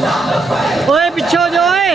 ओए पीछे हो जाओ ओए।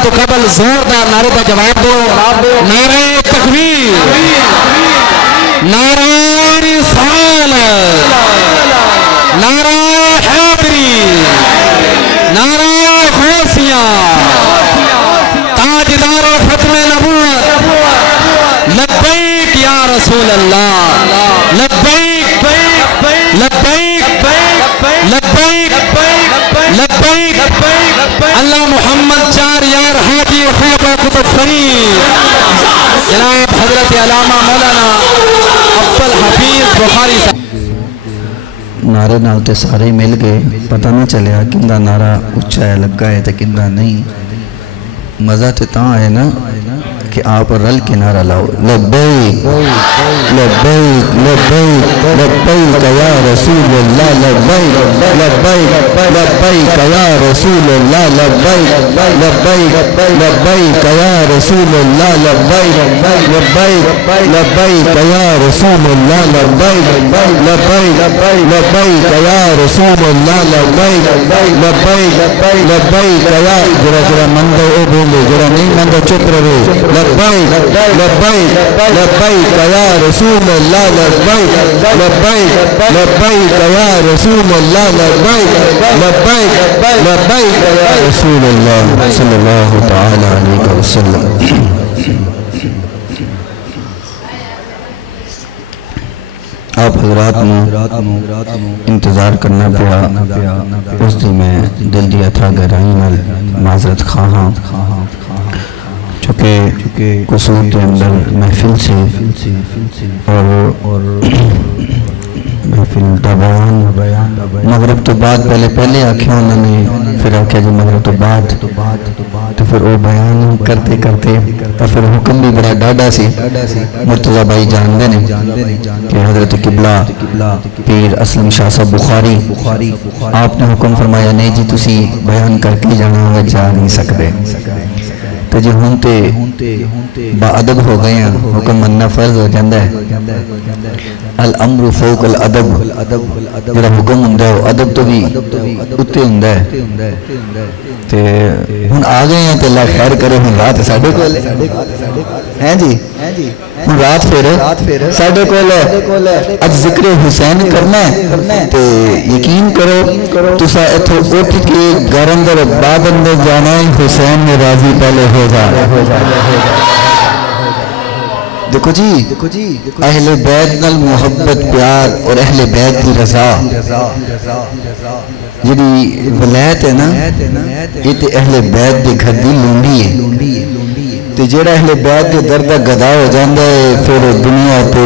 तो कबल जोरदार नारे का जवाब दो। नारे तकबीर, नारे रिसालत, नारे हैदरी, नारे गौसिया, ताजदार खत्मे नबूवत, लब्बैक या रसूल अल्लाह, लब्बैक लब्बैक लब्बैक लब्बैक अल्लाह मोहम्मद चार यार हाजी ख़ैबर कुतुब फरीद जनाब हजरत अल्लामा मौलाना अब्दुल हफीज बुखारी साहब। नारे नाल ते सारे मिल गए, पता ना चलिया किंदा नारा उच्चा है लगा है तो किंदा नहीं। मज़ा तो ता है ना कि आप रल के नारा लाओ, लब्बैक लब्बैक लब्बैक लब्बैक या रसूल अल्लाह, लब्बैक लब्बैक लब्बैक या रसूल अल्लाह, लब्बैक लब्बैक लब्बैक या रसूल अल्लाह, लब्बैक लब्बैक लब्बैक या रसूल अल्लाह, लब्बैक लब्बैक लब्बैक या रसूल अल्लाह, लब्बैक लब्बैक लब्बैक या जरा जरा मंदो ओ बोले, जरा नहीं मंदो चुप रहो। लब्बैक लब्बैक लब्बैक या रसूल अल्लाह, लब्बैक लब्बैक लब्बैक या रसूल अल्लाह, लब्बैक लब्बैक लब्बैक या रसूल अल्लाह सल्लल्लाहु तआला अलैहि वसल्लम। आप हजरात इंतजार करना पिया, उस दिन मैं दिल दिया था गहराई नाल माजरत खां चूँकि कसूर के अंदर महफिल से और महफिल का बयान मगरब तो बाद पहले आख्या उन्होंने, फिर आख्या जी मगरब तो बाद, तो फिर वो बयान करते करते और फिर हुक्म भी बड़ा डाढ़ा सी। मुर्तज़ा भाई जानते हैं कि हजरत किबला पीर असलम शाह साहब बुखारी आपने हुक्म फरमाया नहीं जी तुसी बयान करके जाना है, जा नहीं सकते। तो जो हूँ तो बाअदब हो गए हैं, हुक्म मनना फर्ज हो जाता है। अल अम्रु फौक अल अदब, जो हुक्म होंगे अदब तो भी उत्ते होंगे। तो हुण आ गए हैं तो अल्लाह खैर करे, हुण रात साढ़े कोल है जी, हुण रात फिर साढ़े कोल है। अज जिक्र हुसैन करना है तो यकीन करो तुसा इथों उठ के घर अंदर बाद अंदर जाना है, हुसैन में राजी पहले होगा। देखो जी अहले बैत नाल मोहब्बत प्यार और अहले बैत की रजा जी वलैत है ना, ये तो अहले बैत के घर की लूंडी है। तो जेड़ा अहले बैत के दर का गदा हो जाता है फिर दुनिया पे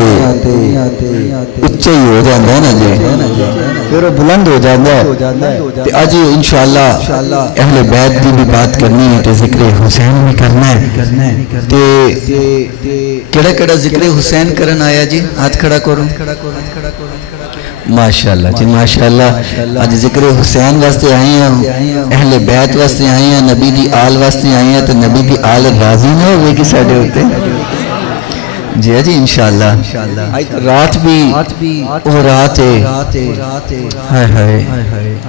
उच्चे ही हो जाता है ना जी, फिर वो बुलंद हो जाता है। तो आज इंशाअल्लाह अहले बैत की भी बात करनी है, तो जिक्र हुसैन भी करना है। तो केड़ा केड़ा जिक्र हुसैन करन आया जी, हाथ खड़ा करो। माशाअल्लाह जी माशाअल्लाह, आज जिक्र हुसैन वास्ते आए हैं, अहले बैत वास्ते आए हैं, नबी दी आल वास्ते आए हैं। तो नबी दी आल राजी ना होगी साडे उत्ते जी जी इंशाअल्लाह। रात भी वो रात है, हाय हाय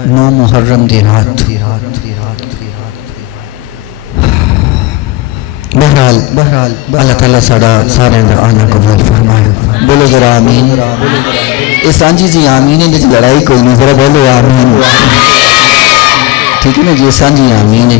9 मुहर्रम दी रात। बहरहाल अल्लाह ताला साडा सारे दा आना कबूल फरमाए। बोलो जरा आमीन। ये सांझी जी आमीन है, लड़ाई कोई नहीं, जरा बोलो आमीन। ठीक है ना जी, सांझी आमीन है।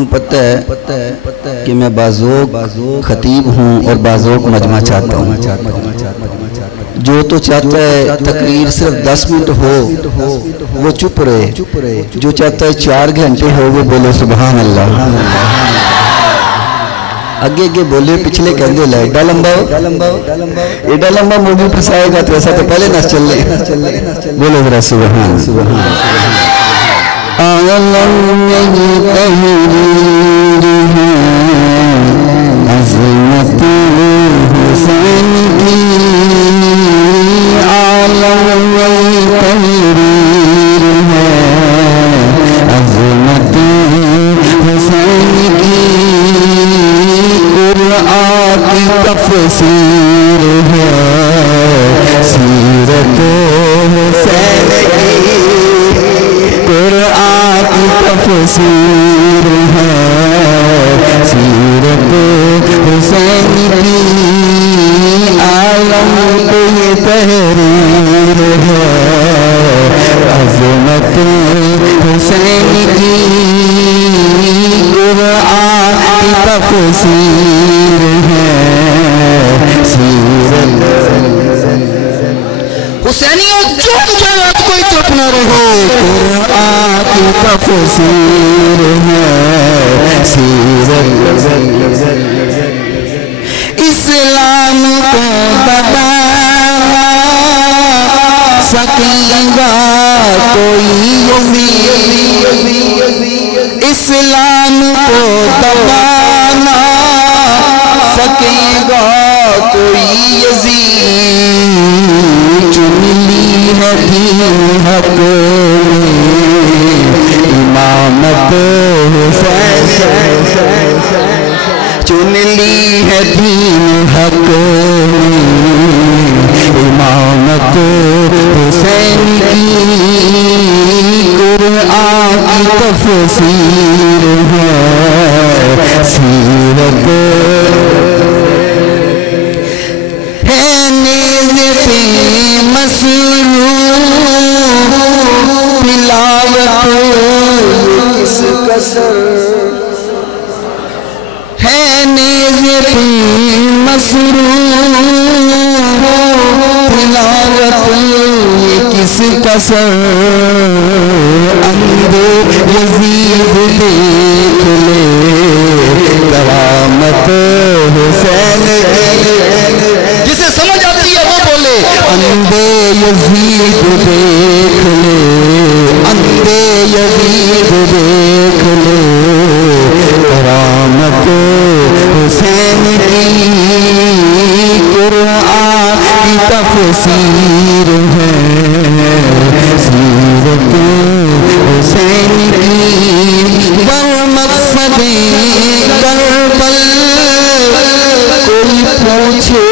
आपको पता है कि मैं बाज़ोक खतीब हूँ और बाज़ोक मजमा चाहता हूँ। जो तो चाहता है तकरीर सिर्फ 10 मिनट हो वो चुप रहे, जो चाहता है 4 घंटे हो वो बोले सुभान अल्लाह। आगे आगे बोले पिछले कहते ला एडा लंबा मूवी फसाएगा तो ऐसा तो पहले न चले। बोलो जरा सुभान सुभान। आलम में अज़मत हुसैन की, आलम में तहरीर है अज़मत हुसैन की, कुरान की तफसीर है सीरत हुसैन की, कुरान की तफसीर है सीरत हुसैन की, आलम पे ये तहरीर है अज़मत हुसैन की, कुरान की तफसीर है सीरत हुसैनियों। चुप जाओ, कोई चुप न रहो, कुरान की तफसीर है सीरत। इस्लाम को दबाना सकेगा कोई यज़ीद, इस्लाम को दबाना सकेगा कोई यज़ीद, चुन ली है दीन हक में इमामत हुसैन, चुन ली है दीन हक में इमामत हुसैन की, कुरान की तफसीर है सीरत है नेज़ पे मसरूफ़ तिलावत इस कसर है, नेज़ पे मसरूफ़ तिलावत किस कसर, अंधे यज़ीद देख ले करामत हुसैन की, जिसे समझ आती है वो बोले अंधे यज़ीद देख ले, अंधे यज़ीद देख ले करामत हुसैन की, कुरान की तफसीर है सीरत हुसैन की, वर मक़सदे करबल कोई पूछे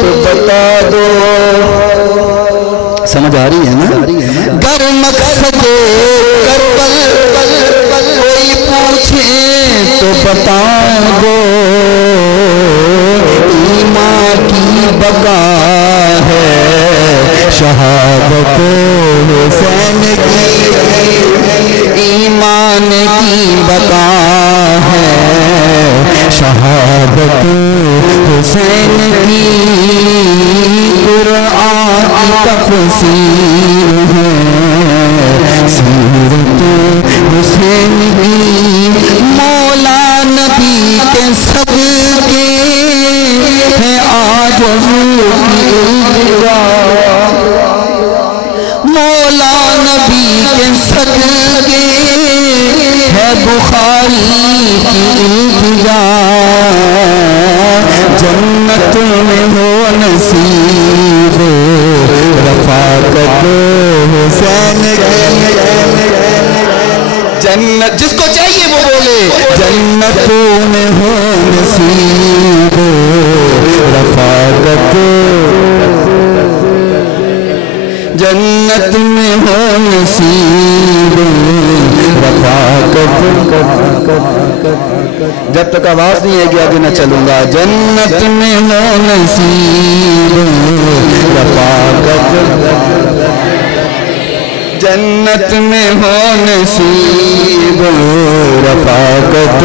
तो बता दो। समझ आ रही है ना? गर मक़सदे करबल कोई पूछे तो बता दो, ईमान की बका है शहादत हुसैन की, ईमान की बका है शहादत हुसैन की, कुरान की तफसीर है सीरत हुसैन की, मौला नबी के सदके है आज हुजूर की इल्तिजा, मौला नबी के सदके है बुखारी की इल्तिजा, जन्नत में हो नसीब रफ़ाकत हुसैन की, जन्नत जिसको चाहिए वो बोले जन्नतों में हो नसीब रफ़ाकत, जन्नत में हो नसीब रफ़ाकत। जब तक आवाज नहीं आएगी आगे न चलूंगा। जन्नत में हो नसीब रफ़ाकत, जन्नत में हो नसीब रफाकत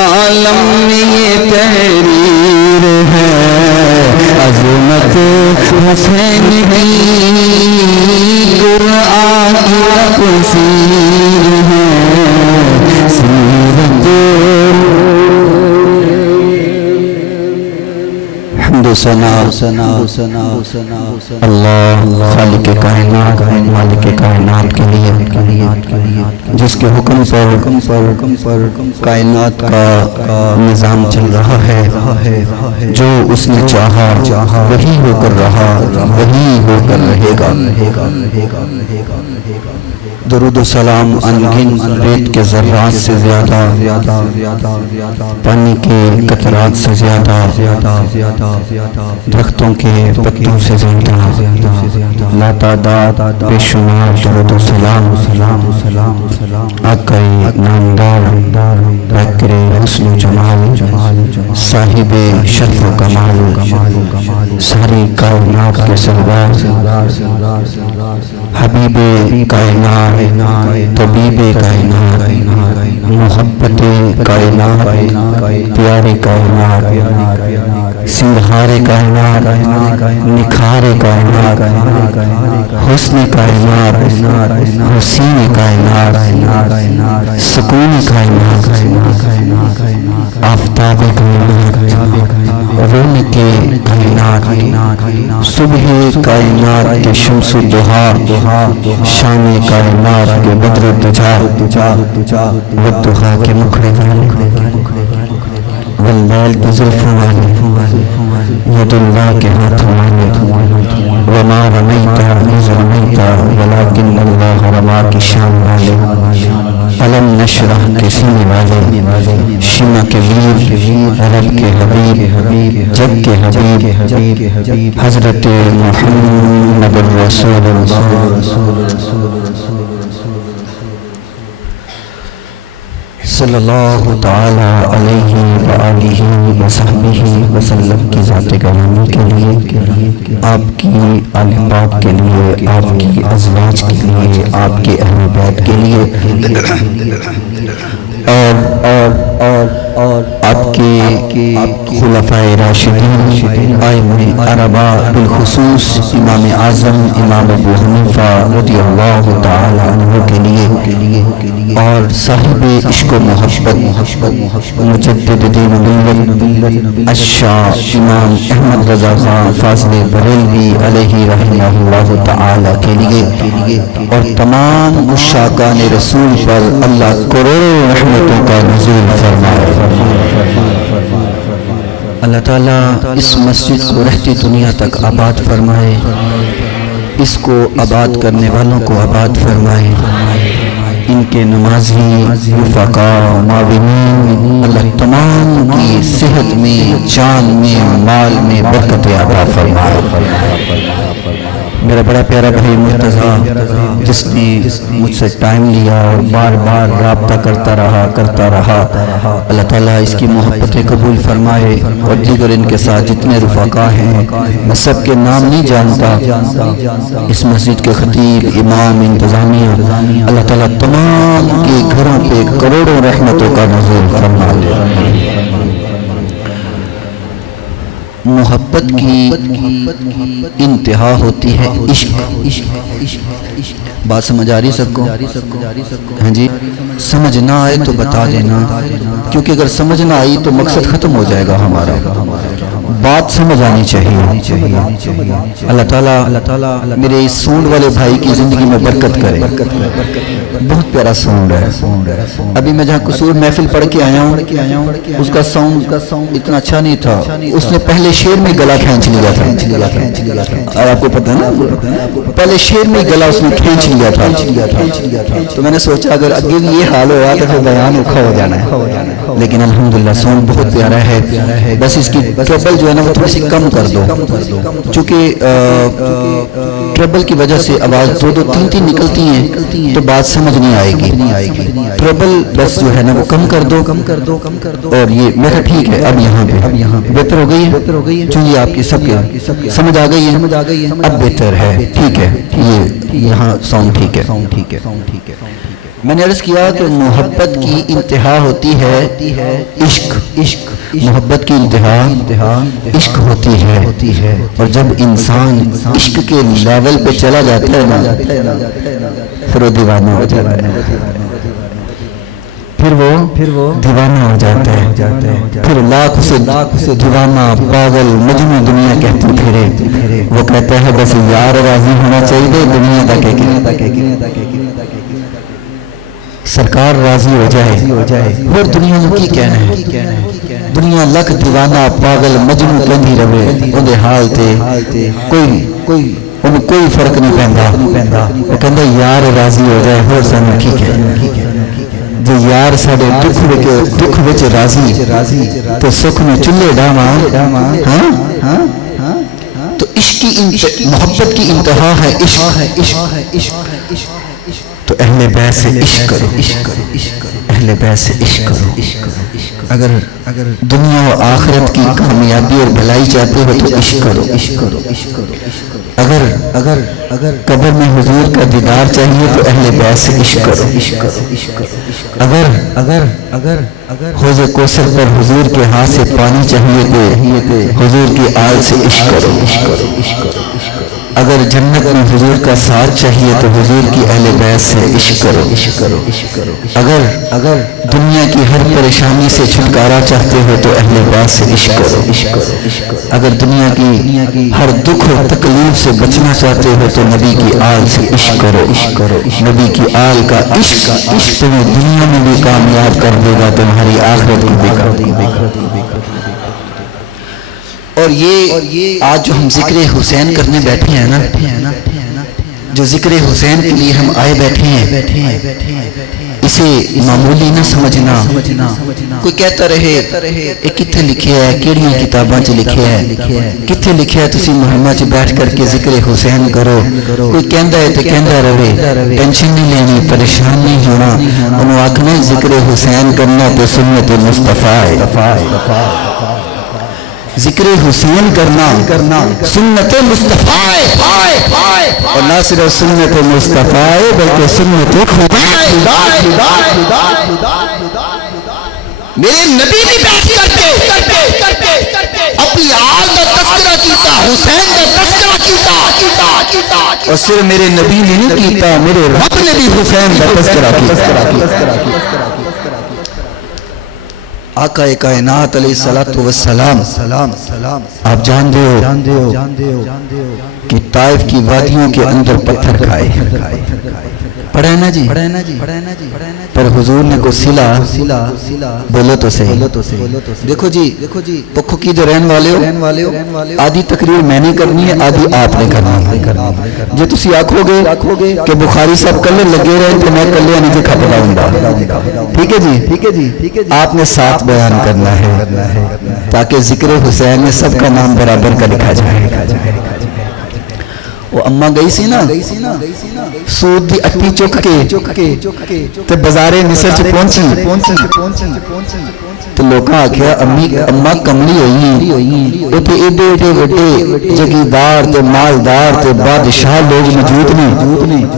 आलम में ये तहरीर है अज़मत हुसैन की कुरान की तफसीर है सीरत अल्लाह खालिक कायनात मालिक कायनात के लिए जिसके हुक्म पर कायनात का निज़ाम चल रहा है जो उसने चाहा वही होकर रहा वही होकर रहेगा। दरूद व सलाम अनगिन रेत के ज़र्रात से ज़्यादा पानी के कतरात से ज़्यादा दरख्तों के पत्तों से ज़्यादा लातादाद बेशुमार दरूद व सलाम आक़ाए नामदार बकरे हुस्न जमाल साहिबे शर्फ़ व कमाल सारी कायनात के सरदार हबीबे कायनात तबीबे कायनात मोहब्बते कायनात प्यारे कायनात सिंहारे कायनात निखारे कायनात हुस्न कायनात हुसीन कायनात सुकून कायनात आफ़ताब कायनात रौनके कायनात सुबह कायनात के शम्स दुहा शान कायनात के बद्र दुजा वद्दुहा के मुखड़े वाले वल्लैल की ज़ुल्फ़ों वाले यदुल्लाह के हाथों वाले वमा रमैता इज़ रमैता वलाकिन्नल्लाह रमा की शान वाले अलम नशरह के सीने वाले शिमा के वीर रब के हबीब जग के हबीब हज़रत मुहम्मद रसूलुल्लाह सल्लल्लाहु ताला अलैहि व आलिहि व सहबिहि वसल्लम की ज़ात गिरामी के लिए आपकी आले पाक के लिए आपकी अज़वाज के लिए आपके अहले बैत के लिए और आपके खुलफ़ाए राशिदीन आइम्मे अरबा बिलखुसूस इमाम आज़म इमाम अबू हनीफ़ा रज़ियल्लाहु ताला अन्हु के लिए और साहिबे इश्क़ व मोहब्बत मुजद्दिद दीन मिल्लत अश्शा इमाम अहमद रज़ा ख़ान फ़ाज़िल बरेलवी अलैहि रहमतुल्लाह ताला के लिए और तमाम मुशाकान रसूल पर अल्लाह करोड़ों रहमतों का नुज़ूल फरमाए। अल्लाह ताला इस मस्जिद को रहती दुनिया तक आबाद फरमाए, इसको आबाद करने वालों को आबाद फरमाए, इनके नमाजी रुफ़क़ा माविनीन अल्लाह तमाम की सेहत में जान में माल में बरकत अता फरमाए। मेरा बड़ा प्यारा भाई मुर्तज़ा जिसने मुझसे टाइम लिया और बार बार राब्ता करता रहा अल्लाह ताला इसकी मोहब्बतें कबूल फरमाए और दीगर इनके साथ जितने रुफ़क़ा हैं मैं सब के नाम नहीं जानता, इस मस्जिद के खतीब इमाम इंतज़ामिया अल्लाह ताला तमाम के घरों पे करोड़ों रहमतों का नुज़ूल फरमा दे। मोहब्बत की इंतहा होती है इश्क। बात समझ आ रही सबको? हाँ जी, समझ ना आए तो बता देना, क्योंकि अगर समझ ना आई तो मकसद खत्म हो जाएगा हमारा। बात समझ आनी चाहिए। अल्लाह ताला मेरे इस साउंड वाले भाई की जिंदगी में बरकत करे। बहुत प्यारा साउंड है। अभी मैं जहाँ कसूर महफिल पढ़ के आया हूँ उसका साउंड इतना अच्छा नहीं था, उसने पहले शेर में गला खींच लिया था। और आपको पता है ना, पहले शेर में गला उसने खींच लिया था। तो मैंने सोचा अगर अगे ये हाल होगा तो फिर बयान औखा हो जाना है, लेकिन अल्हम्दुलिल्लाह साउंड बहुत प्यारा है। बस इसकी ट्रबल जो है ना वो थोड़ी सी कम कर दो, क्योंकि ट्रबल की वजह से आवाज़ दो तीन निकलती हैं तो बात समझ नहीं आएगी। ट्रबल बस जो है ना वो कम कर दो और ये मेरा ठीक है। अब यहाँ पे बेहतर हो गई है, चूंकि आपकी सबके समझ आ गई है, अब बेहतर है, ठीक है, ये यहाँ साउंड ठीक है। मैंने अर्ज किया कि मोहब्बत की इंतहा होती है इश्क, मोहब्बत की इंतहा इश्क होती है। और जब इंसान इश्क के लेवल पे चला जाता है ना, फिर वो दीवाना हो जाता है, फिर वो दीवाना हो जाता है। फिर लाख उसे दीवाना, पागल, मजनू दुनिया कहती फिरे। वो कहता है बस यार राजी होना चाहिए, दुनिया का सरकार राजी हो जाए और दुनिया में की कहना है। दुनिया लख दीवाना, पागल, मजनू कहती रहे, उनके हाल ते कोई फर्क नहीं पैंदा। वो कहता यार राजी हो जाए और सानू की कहना। जो यार साडे दुख विच राजी तो सुख में चुल्हे डावा। तो इश्क की मोहब्बत की इंतहा है इश्क। तो अहले बैत से इश्क करो, अहले बैत से इश्क करो। अगर दुनिया और आखिरत की कामयाबी और भलाई चाहते हो तो इश्क करो। अगर कब्र में हुजूर का दीदार चाहिए तो अहले बैत से इश्क करो। अगर हौज़े कौसर पर हुजूर के हाथ से पानी चाहिए तो हुजूर की आल से इश्क करो। अगर जन्नत में हुजूर का साथ चाहिए तो हुजूर की अहले बैत से इश्क करो। अगर दुनिया की हर परेशानी से छुटकारा चाहते हो तो अहले बैत से इश्क करो। अगर दुनिया की हर दुख और तकलीफ से बचना चाहते हो तो नबी की आल से इश्क करो। नबी की आल का इश्क तुम्हें दुनिया में भी कामयाब कर देगा, तुम्हारी आखिरत को भी कर देगा। और ये आज जो हम जिक्र हुसैन करने बैठे हैं ना, जो जिक्र हुसैन के लिए हम आए बैठे हैं, इसे मामूली ना समझना। कोई कहता रहे ये किथे लिखे है, केड़ियां किताबां च लिखे है, किथे लिखे है तुसी मुहिम्मा च बैठ करके जिक्र हुसैन करो। कोई कहता है तो कहता रहे, टेंशन नहीं लेनी, परेशान नहीं होना। उन्होंने आखना जिक्र हुसैन करना तो सुन्नत मुस्तफा है। जिक्र हुसैन करना सुन्नत मुस्तफा और ना सिर्फ सुन्नत मुस्तफा बल्कि सुन्नत खुदा। मेरे नबी भी बैठ करके अपनी आल का तस्करा कीता, हुसैन का तस्करा कीता। और सिर्फ मेरे नबी ने नहीं कीता, मेरे रब ने भी हुसैन का तस्करा कीता। आका कायनात अलैहिस्सलातु वस्सलाम आप जानते हो कि ताइफ की वादियों के अंदर पत्थर खाए, पढ़ा है ना जी। पर हुजूर ने को सिला बोलो तो सही। देखो जी पखो की जो रहने वाले हो, आधी तकरीर मैंने करनी है, आधी आपने करनी है। जो तुसी आखोगे कि बुखारी साहब कल्ले लगे रहे तो मैं कल्ले नहीं खा पाऊंगा। ठीक है जी, आपने साथ बयान करना है ताकि जिक्र हुसैन में सबका नाम बराबर का लिखा जाए। वो अम्मा गई सी ना सूद दी अट्टी चुक के ते बाजारे मिस्र च पहुंची तो लोग आख्या अम्मा कमली हुई उथे एडे एडे वड्डे जगीरदार ते मालदार ते बादशाह लोग मौजूद ने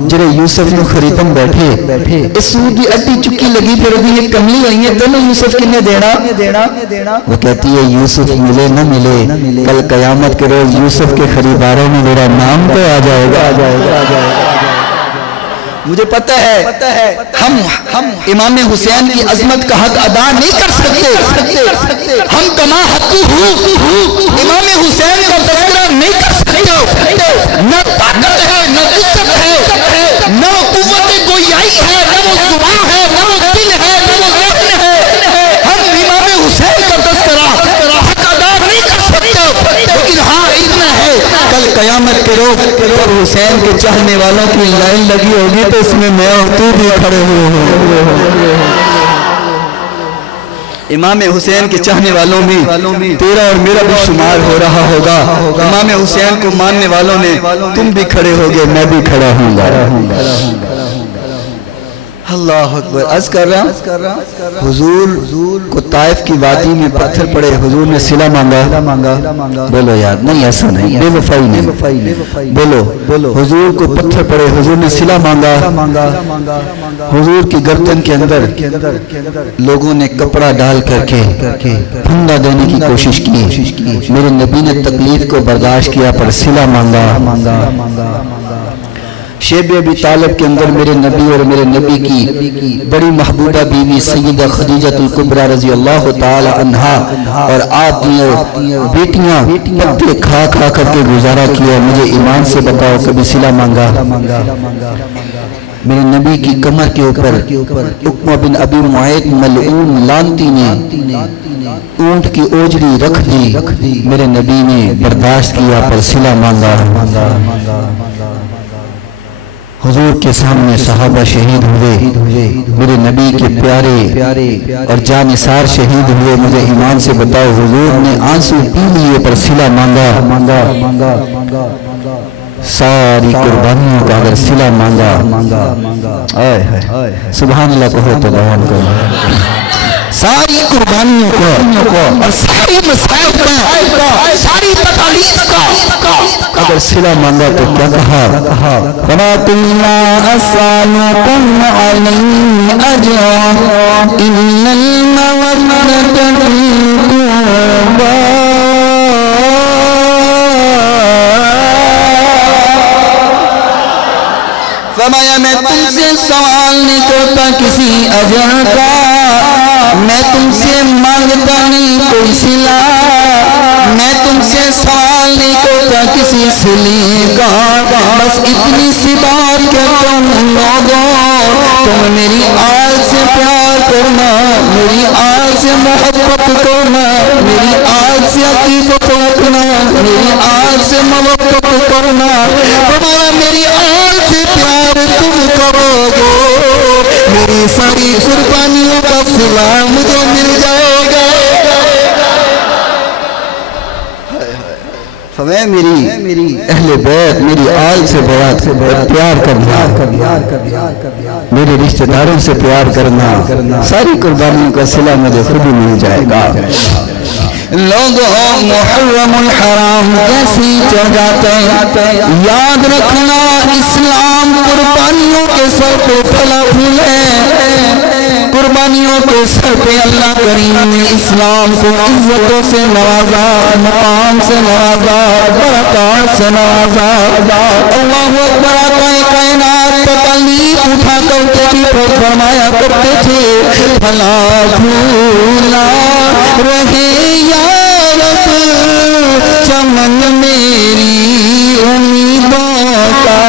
जेड़े यूसुफ नु खरीदन बैठे। इस सूद दी अट्टी चुकी लगी फिर ये कमली हुई है, तेन यूसुफ किन्ने देना। वो कहती है यूसुफ मिले न मिले, कल कयामत के रोज यूसुफ के खरीदारों में मेरा नाम तो आ जाएगा। मुझे पता है हम इमाम हुसैन की अजमत का हक अदा नहीं कर सकते। हम कमा हकू इमाम हुसैन का तज़किरा नहीं कर सकते। न ताकत है, न इज्जत है, न कुव्वत गोयाई है, न वो जुबान है, न वो दिल है, न वो ज़हन है। हम इमाम हुसैन का तज़किरा हक अदा नहीं कर सकते। लेकिन हाँ इतना है, कल कयामत के रोज जब हुसैन के चाहने वालों की लाइन लगी होगी तो इसमें मैं और तू भी खड़े हुए होंगे। इमाम हुसैन के चाहने वालों में तेरा और मेरा भी शुमार हो रहा होगा। इमाम हुसैन को मानने वालों ने तुम भी खड़े होगे, मैं भी खड़ा हूँगा। अल्लाह अकबर। अर्ज कर रहा हुजूर को ताइफ की वादी में पत्थर पड़े, हुजूर ने सिला मांगा। बोलो यार, नहीं ऐसा नहीं, बेवफाई नहीं। बोलो हुजूर को पत्थर पड़े, हुजूर ने सिला मांगा। हुजूर की गर्दन के अंदर लोगों ने कपड़ा डाल करके फंदा देने की कोशिश की। मेरे नबी ने तकलीफ को बर्दाश्त किया पर सिला मांगा। शेब अबी तालिब के अंदर मेरे नबी और मेरे नबी की बड़ी महबूबा बीवी सैयदा खदीजतुल कुबरा रजी अल्लाह ताला अन्हा और आप बेटियां पत्ते खा करके गुजारा किया। मुझे ईमान से बताओ, कभी सिला मांगा? मेरे नबी की कमर के ऊपर उक़बा बिन अबी मुआयत मलऊन लानती ने ऊंट की ओजरी रख दी। मेरे नबी ने बर्दाश्त किया पर सिला मांगा। हुजूर के सामने सहाबा शहीद हुए, मेरे नबी के प्यारे और जानिसार शहीद हुए। मुझे ईमान से बताओ, हुजूर ने आंसू पी लिए पर सिला मांगा। सारी कुर्बानियों का अगर सिला मांगा, सुभान अल्लाह कहो तो बयान करो। सारी कुर्बानियों को और सारी मसाइब का, सारी तकलीफ का अगर सिला मांगा तो क्या कहा? फरातुल्ला अस्सलामुकुम अलैहि अजर इन्नल मवद्दता फिल कुर्बा। फरमाया मैं तुमसे सवाल नहीं करता किसी अजर का, मैं तुमसे मांगता नहीं कोई सिला, मैं तुमसे सवाल नहीं करता किसी सिले का। बस इतनी सी बात के तुम लोगों, तुम मेरी आल से प्यार करना, मेरी आल से मोहब्बत करना, मेरी आल से अकीदत रखना, मेरी आल से मोहब्बत करना। तुम्हारा मेरी आल से प्यार तुम करोगे, मेरी सारी कुर्बानियों का सिला मुझे मिल जाएगा। हमें मेरी अहले बैत, मेरी आल से बहुत प्यार करना, मेरे रिश्तेदारों से प्यार करना, सारी कुर्बानियों का सिला मुझे खुद ही मिल जाएगा। लोगों मुहर्रमुल हराम कैसी चढ़ जाते हैं, याद रखना इस्लाम कुर्बानियों के सर पे फला फूल है। कुर्बानियों के सर पे अल्लाह करीम ने इस्लाम को इज्जतों से नवाजा, मकाम से नवाजा, बरकत से नवाजा। अल्लाहु अकबर। कायनात तकलीफ उठा करके भी फरमाया करते थे, फला फूला रहे चमन मेरी उम्मीदों का,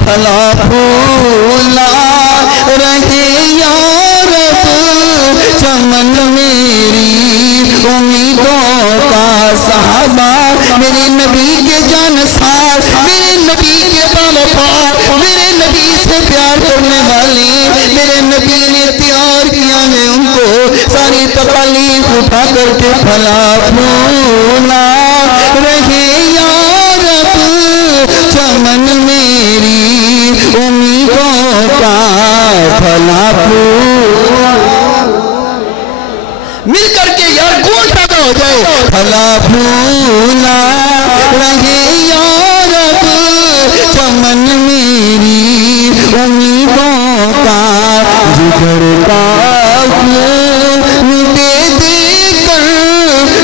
फला फूला रहे यार चमन मेरी उम्मीदों का। सहाबा मेरे नबी के जानसार, मेरे नबी के बावफार, मेरे नबी से प्यार करने वाले, मेरे नबी ने तैयार किया है उनको सारी तकलीफ उठा करके। फला फूला रहे यार चमन मेरी उम्मीदों का, फला फूला मिल करके यार कौन पैदा हो जाए। फला फूला रहे यार चमन मेरी उम्मीदों का, जिगर का दे कर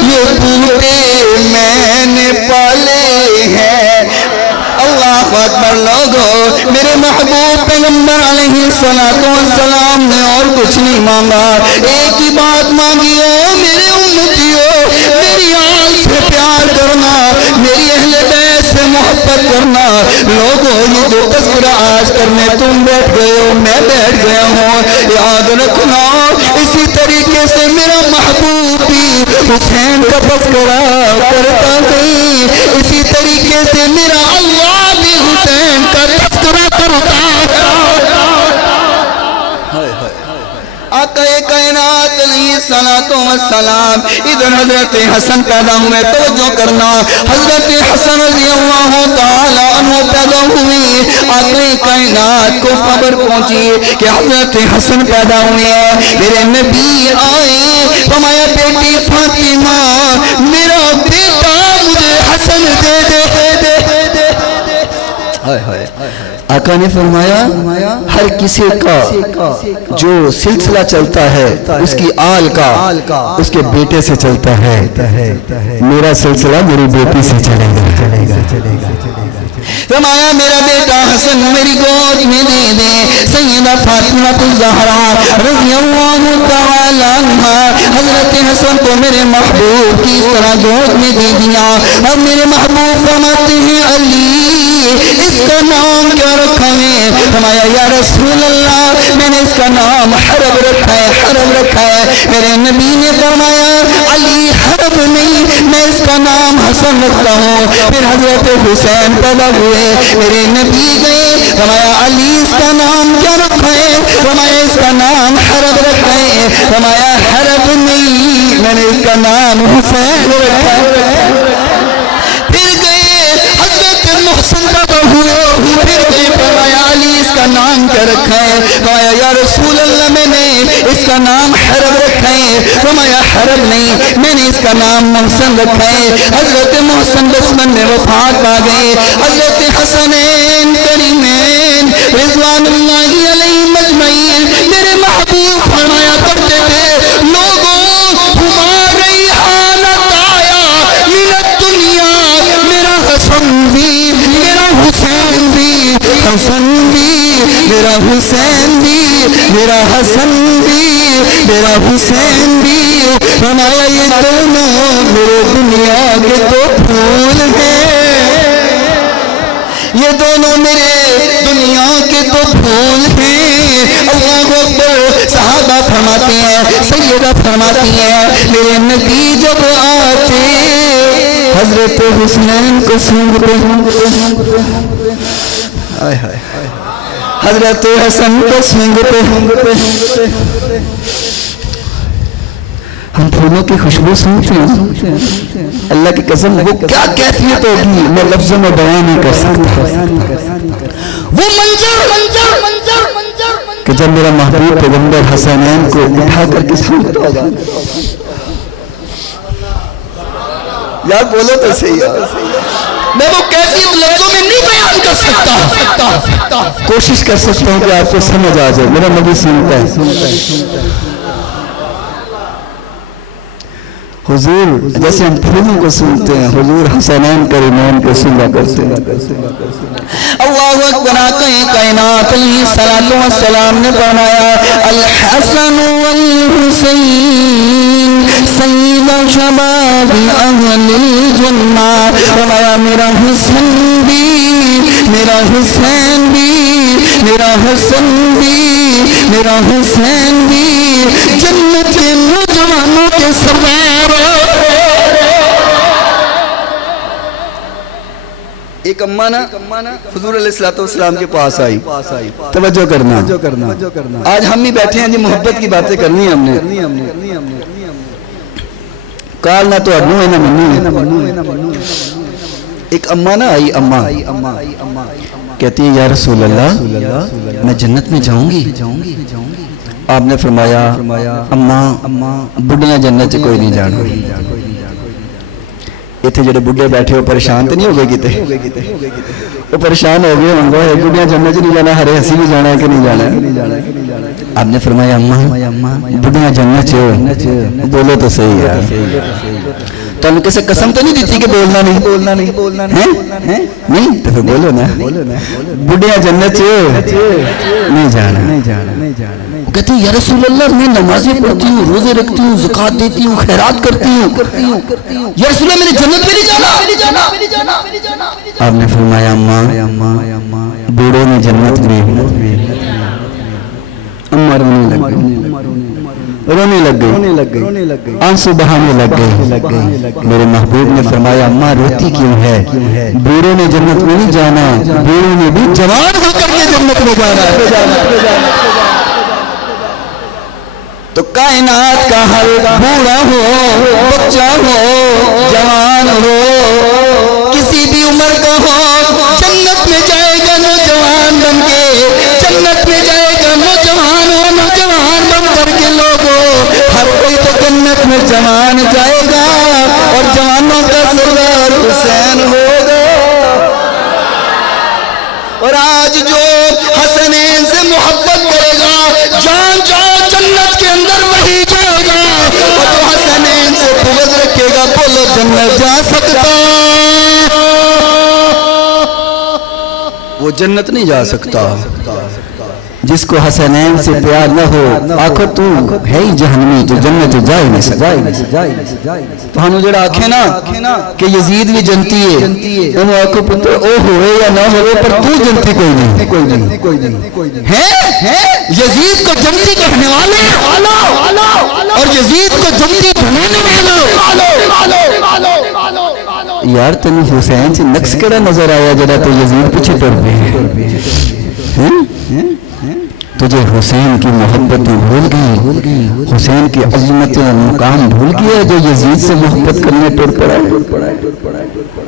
ये बूटे मैंने पाले हैं। अल्लाह अकबर। लोगों मेरे महबूब पैगंबर अलैहिस्सलातु वस्सलाम ने और कुछ नहीं मांगा, एक ही बात मांगी, ओ मेरे उम्मतियों, मेरी आल से प्यार करना, मेरी अहले बैत से मोहब्बत करना। लोगों ये जो तज़किरा आज करने तुम बैठ गए हो, मैं बैठ गया हूँ, याद रखना इसी तरीके से मेरा महबूब भी हुसैन का तज़किरा करता गई, इसी तरीके से मेरा अल्लाह भी हुसैन का तज़किरा करता है। आक़ाए कायनात अलैहिस्सलातु वस्सलाम इधर हजरत हसन पैदा हुए। तवज्जो करना, हजरत हसन रज़ियल्लाहु ताला अन्हु पैदा हुए। आक़ाए कायनात को खबर पहुंची कि हजरत हसन पैदा हुए हैं। मेरे नबी आए, फरमाया बेटी फातिमा मेरा बेटा मुझे हसन दे दे। आका ने फरमाया हर किसी का जो सिलसिला चलता है उसकी आल का उसके बेटे से चलता है। मेरा सिलसिला मेरी बेटी से चलेगा। फरमाया मेरा बेटा हसन मेरी गोद में दे दे। सैयदा फातिमा ज़हरा रज़ियल्लाहु तआला अन्हा हजरत हसन को मेरे महबूब की तरह गोद में दे दिया। और मेरे महबूब फरमाते हैं अली इसका नाम क्या रखा है? फरमाया या रसूल अल्लाह मैंने इसका नाम हरब रखा है, हरब रखा है। मेरे नबी ने फरमाया अली हरब नहीं, मैं इसका नाम हसन रखता हूँ। फिर हजरत हुसैन पैदा हुए, मेरे नबी गए, फरमाया अली इसका नाम क्या रखा है? फरमाया इसका नाम हरब रखा है। फरमाया हरब नहीं, मैंने इसका नाम हुसैन रखा है। मोहसिन पैदा हुए, फिर फरमाया अली इसका नाम क्या रखा है? फरमाया या रसूल अल्लाह मैंने इसका नाम हरब रखा है। फरमाया हरब नहीं, मैंने इसका नाम मोहसिन रखा है। हजरत मोहसिन दुश्मन में वफात पा गए। हजरत हसनैन करीमैन रिज़वानुल्लाहि अलैहिम अजमईन मेरे महबूब फरमाया करते थे लोगों हमारी हालत आया मिनत दुनिया मेरा हसन भी मेरा हुसैन भी, हसन भी मेरा हुसैन भी, मेरा हसन भी मेरा हुसैन भी। फरमाया ये दोनों मेरे दुनिया के तो फूल हैं, ये दोनों मेरे दुनिया के तो फूल हैं। अल्लाहु अकबर। सहाबा फरमाते हैं, सैयदा फरमाती हैं मेरे नबी जब आते हजरत हुसैन को सूंघते, हजरत हसन को सूंघते। हम फूलों की खुशबू सूंघते हैं, अल्लाह की कसम वो क्या कैफियत होगी मैं लफ्जों में बयान नहीं कर सकता। वो मंजर कि जब मेरा महबूब पैगंबर हसनैन को उठा करके सूंघता होगा। यार बोलो तो सही यार, मैं वो कैफियत लफ्जों में नहीं बयान कर सकता। कोशिश कर सकता हूँ कि आपको समझ आ जाए। मेरा नबी सुनता है हुजूर जैसे हम फूलों को सुनते हैं, हुजूर हसनैन करीमैन को सुना करते हैं। अल्लाहु अकबर। कायनात अलैहिस्सलातु वस्सलाम ने फरमाया अल हसन वल हुसैन सय्यिदा शबाब अहलिल जन्ना। फरमाया मेरा हुसैन भी मेरा हुसैन भी मेरा हुसैन भी मेरा हुसैन भी जन्नत के नौजवानों के सरदार। एक अम्मा ना हुजूर अलैहिस्सलातु वस्सलाम के पास आई। तवज्जो करना, आज हम ही बैठे हैं जी, मोहब्बत की बातें करनी है हमने। काल ना तो अड्नू है ना मन्नू। एक अम्मा ना आई, अम्मा कहती है या रसूल अल्लाह मैं जन्नत में जाऊंगी। आपने फरमाया अम्मा बुढ़िया जन्नत च कोई नहीं जाना। इतने जेडे बुढ़े बैठे हो परेशान तो नहीं हो गए किते? वो परेशान हो गए होंगे बुढ़िया जन्नत नहीं जाना, हरे हसी भी जाना है कि नहीं जाना? आपने फरमाया अम्मा बुढ़िया जन्नत च बोलो तो सही यार। तो किसी कसम तो नहीं दी कि बोलना नहीं है? नहीं तो फिर बोलो ना, बुढ़िया जन्नत नहीं जाना। कहती है या रसूल अल्लाह मैं नमाजें पढ़ती हूँ, रोजे रखती हूँ, ज़कात देती हूँ, खैरात करती हूँ, या रसूल अल्लाह मैंने जन्नत में नहीं जाना। आपने फरमाया अम्मा बूढ़ों ने जन्नत में। अम्मा रोने लग गई, आंसू बहाने लग गई। मेरे महबूब ने फरमाया अम्मा रोती क्यों है? बूढ़ों ने जन्नत में नहीं जाना, बूढ़ों ने भी जवान होकर के जन्नत में जाना। तो कायनात का हर बूढ़ा हो, बच्चा हो, जवान हो, किसी भी उम्र का हो, जन्नत में जाएगा नौजवान बन के, जन्नत में जाएगा नौजवान हो, नौजवान बन करके लोगों, हर कोई तो जन्नत में जवान जाएगा और जवानों का सरदार हुसैन होगा। और आज जो हसनैन से मोहब्बत करेगा, जान जाओ जन्नत के अंदर वही जाएगा, और जो हसनैन से बुग़्ज़ रखेगा बोलो जन्नत जा सकता, वो जन्नत नहीं जा सकता। जिसको हसनैन से प्यार न हो आखो तू है ही जहन्नमी, जो जन्नत जा ही नहीं सकता। तो हम जरा आखे ना कि यजीद भी जनती है, उन्होंने आखो पुत्र ओ होए या ना होए पर तू जनती कोई नहीं है। यजीद को जनती कहने वाले और यजीद को जनती बनाने वाले। यार तेन हुसैन से नक्श केड़ा नजर आया जरा तो यजीद पीछे टुर पे तुझे हुसैन की मोहब्बत भूल गई, हुसैन की अज़मत मुकाम भूल गया जो यजीद से मोहब्बत करने टुर पड़ा।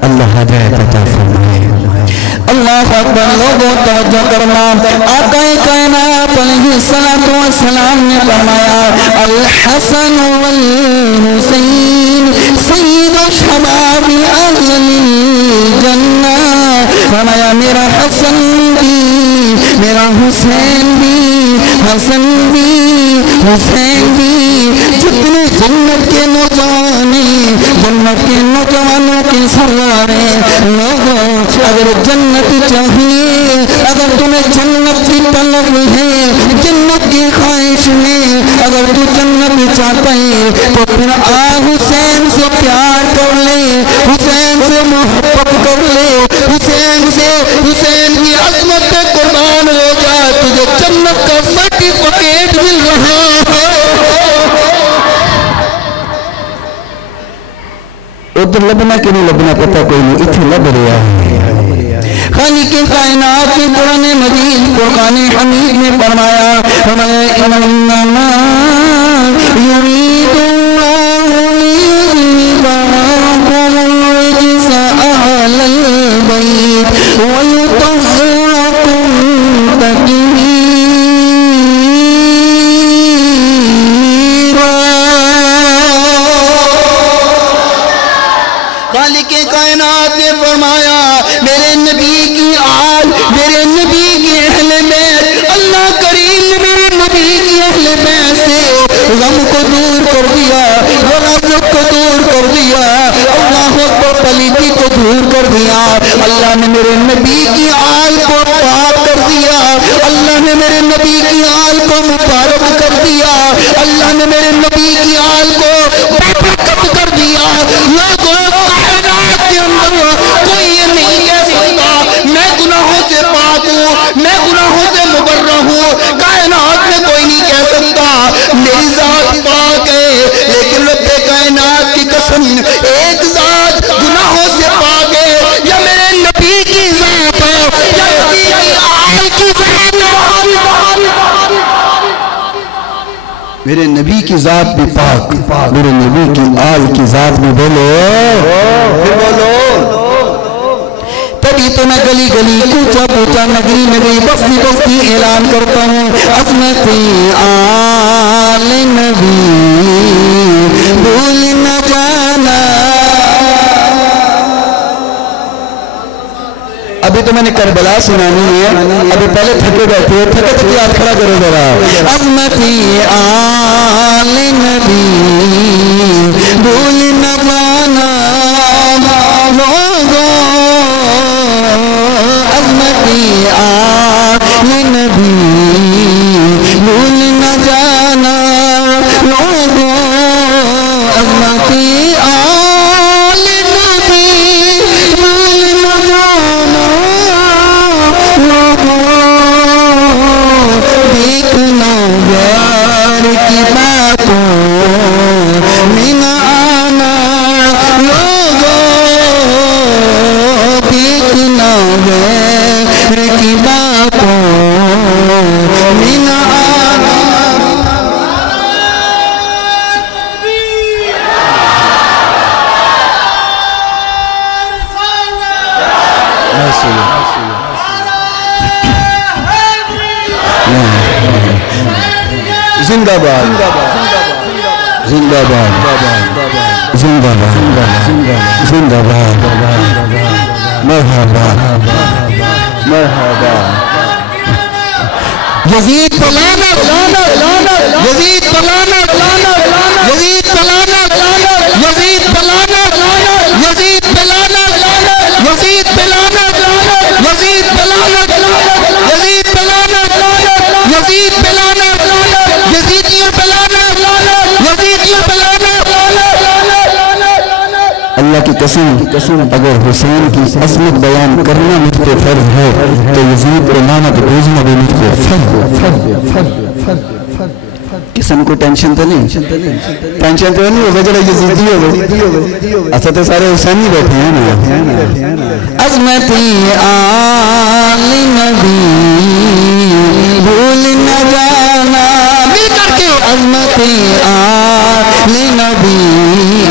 अल्लाह हिदायत अता फरमाए। अल्लाह अकबर। लोगों तवज्जो करना, आका कायनात अलैहिस्सलातु वस्सलाम ने फरमाया अल हसन वल हुसैन सय्यिदु शबाबी अहलिल जन्नह। फरमाया मेरा हसन भी, मेरा हुसैन भी, हसन भी, हुसैन भी, जितने जन्नत के नौजवान, जन्नत के नौजवानों के सरदारे लोगों, अगर जन्नत चाहिए, अगर तुम्हें जन्नत की तलब है, जन्नत की ख्वाहिश है, अगर तू जन्नत चाहता है तो फिर आ हुसैन से प्यार कर ले, हुसैन से मोहब्बत कर ले, हुसैन से, हुसैन की अज़मत पे कुर्बान हो जा, तुझे जन्नत का सर्टिफिकेट मिल रहा है। उधर लबना कि नहीं लबना पता कोई नहीं, इतने लब रहा है। खालिक कायनात के कुरान मजीद फुरकान हमीद में फरमाया हमारे इन्नमा युरीदुल्लाहु लियुज़हिबा अन्कुमुर रिज्सा अहलल बैत व युतahhirakum तत्हीरा। खालिक कायनात ने फरमाया मेरे नबी की आल, मेरे नबी की अहले बैत, अल्लाह करीम ने मेरे नबी की अहले बैत से गम को दूर कर दिया, गज़ब को दूर कर दिया, अल्लाह को पलीती को दूर कर दिया। अल्लाह ने मेरे नबी की आल को पाक कर दिया, अल्लाह ने मेरे नबी की आल को मुबारक कर दिया, अल्लाह ने मेरे नबी की आल को बरकत कर दिया। लोगों के अंदर कोई ये नहीं कह सकता मैं गुनाहों से पाक हूँ, मैं गुनाहों से मुबर्रा हूँ। कायनात में कोई नहीं कह सकता मेरी जात पाक है, लेकिन रब्बे कायनात की कसम एक जात गुनाहों से पाक है, या मेरे नबी की जात है, या नबी की आल की जात है। मेरे नबी की जात भी पाक, मेरे नबी की आल की जात भी बोलो। तभी तो मैं गली गली, कूचा पूछा, नगरी नगरी, बस्ती बस्ती ऐलान करता हूँ अज़मती आल नबी भूल न जाना। अभी तो मैंने करबला सुनानी है, अभी पहले थके बैठे हो, थके थके हाथ खड़ा करो जरा। अज़मती आल नबी भूल न जाना लोगों, अज़मती आल नबी भूल न जाना लोगों, अज़मती आल नबी भूल न जाना लोगों। देखना यार की बातों जिंदाबाद जिंदाबाद जिंदाबाद जिंदाबाद मरहबा मरहबा यजीद पे लानत यजीद पे लानत यजीद पे लानत यजीद पे लानत यजीद पे लानत यजीद पे लानत यजीद पे लानत यजीद पे लानत यजीद पे लानत यजीदियों पे लानत यजीदियों पे लानत। अल्लाह की कसम अगर हुसैन की असमत बयान करना मुझ पे फर्ज है तो यजीद को लानत भेजना भी मुझ पे फर्ज। किस्म को टेंशन तो नहीं होगा जरा यजीदी होगा। अच्छा तो सारे हुसैनी बैठे हैं ना। अज़मती आले नबी भूल न जाना मिल करके अज़मती आले नबी।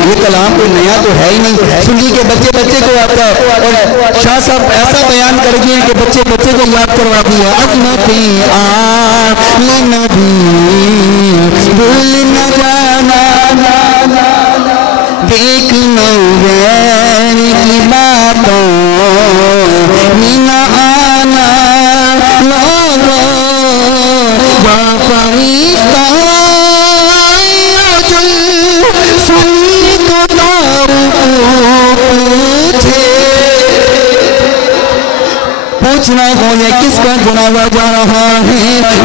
ये कलाम कोई नया तो है ही नहीं, सुन्नी के बच्चे को आता है और शाह साहब ऐसा बयान कर दिए कि बच्चे को याद करवा दिया। अज़मती आले नबी भूल न जाना देख नौवैन की बातों मीना आना लोगो या फरिश्ता सुन्नी को दारू पूछना हो ये किसका जनाजा जा रहा है,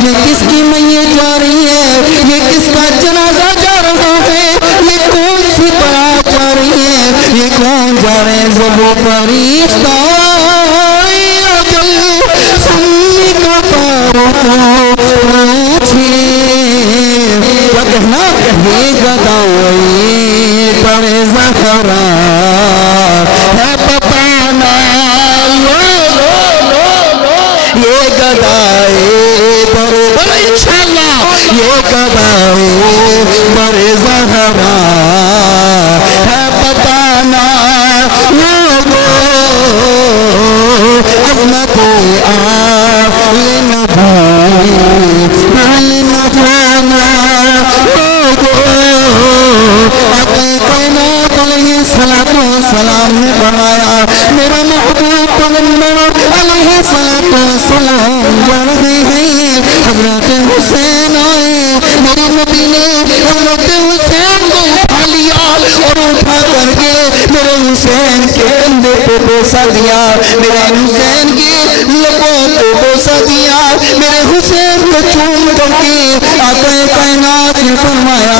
ये किसकी मैयत जा रही है, ये किसका जनाजा जा रहा है, ये कौन सी बारात जा रही है, ये कौन जा रहे हैं जब वो फरिश्ता सुन्नी का पूछे। क्या कहना ये गदाई पर ज़हरा है पपाना ये गदाए पर इंशाअल्लाह ये गदाए पर ज़हरा है बताना लोगो अज़मत आले नबी भूल न जाना लोगो। कायनात अलैहिस्सलातु वस्सलाम ने फरमाया मेरा महबूब पैगंबर अलैहिस्सलाम जा रहे हैं। हज़रत हुसैन आए, मेरे नबी ने हज़रत हुसैन को उठा लिया और उठा करके मेरे हुसैन के कंधे पे बोसा दिया, मेरे हुसैन के लबों पे बोसा दिया, मेरे हुसैन को चूम करके आका कायनात ने फरमाया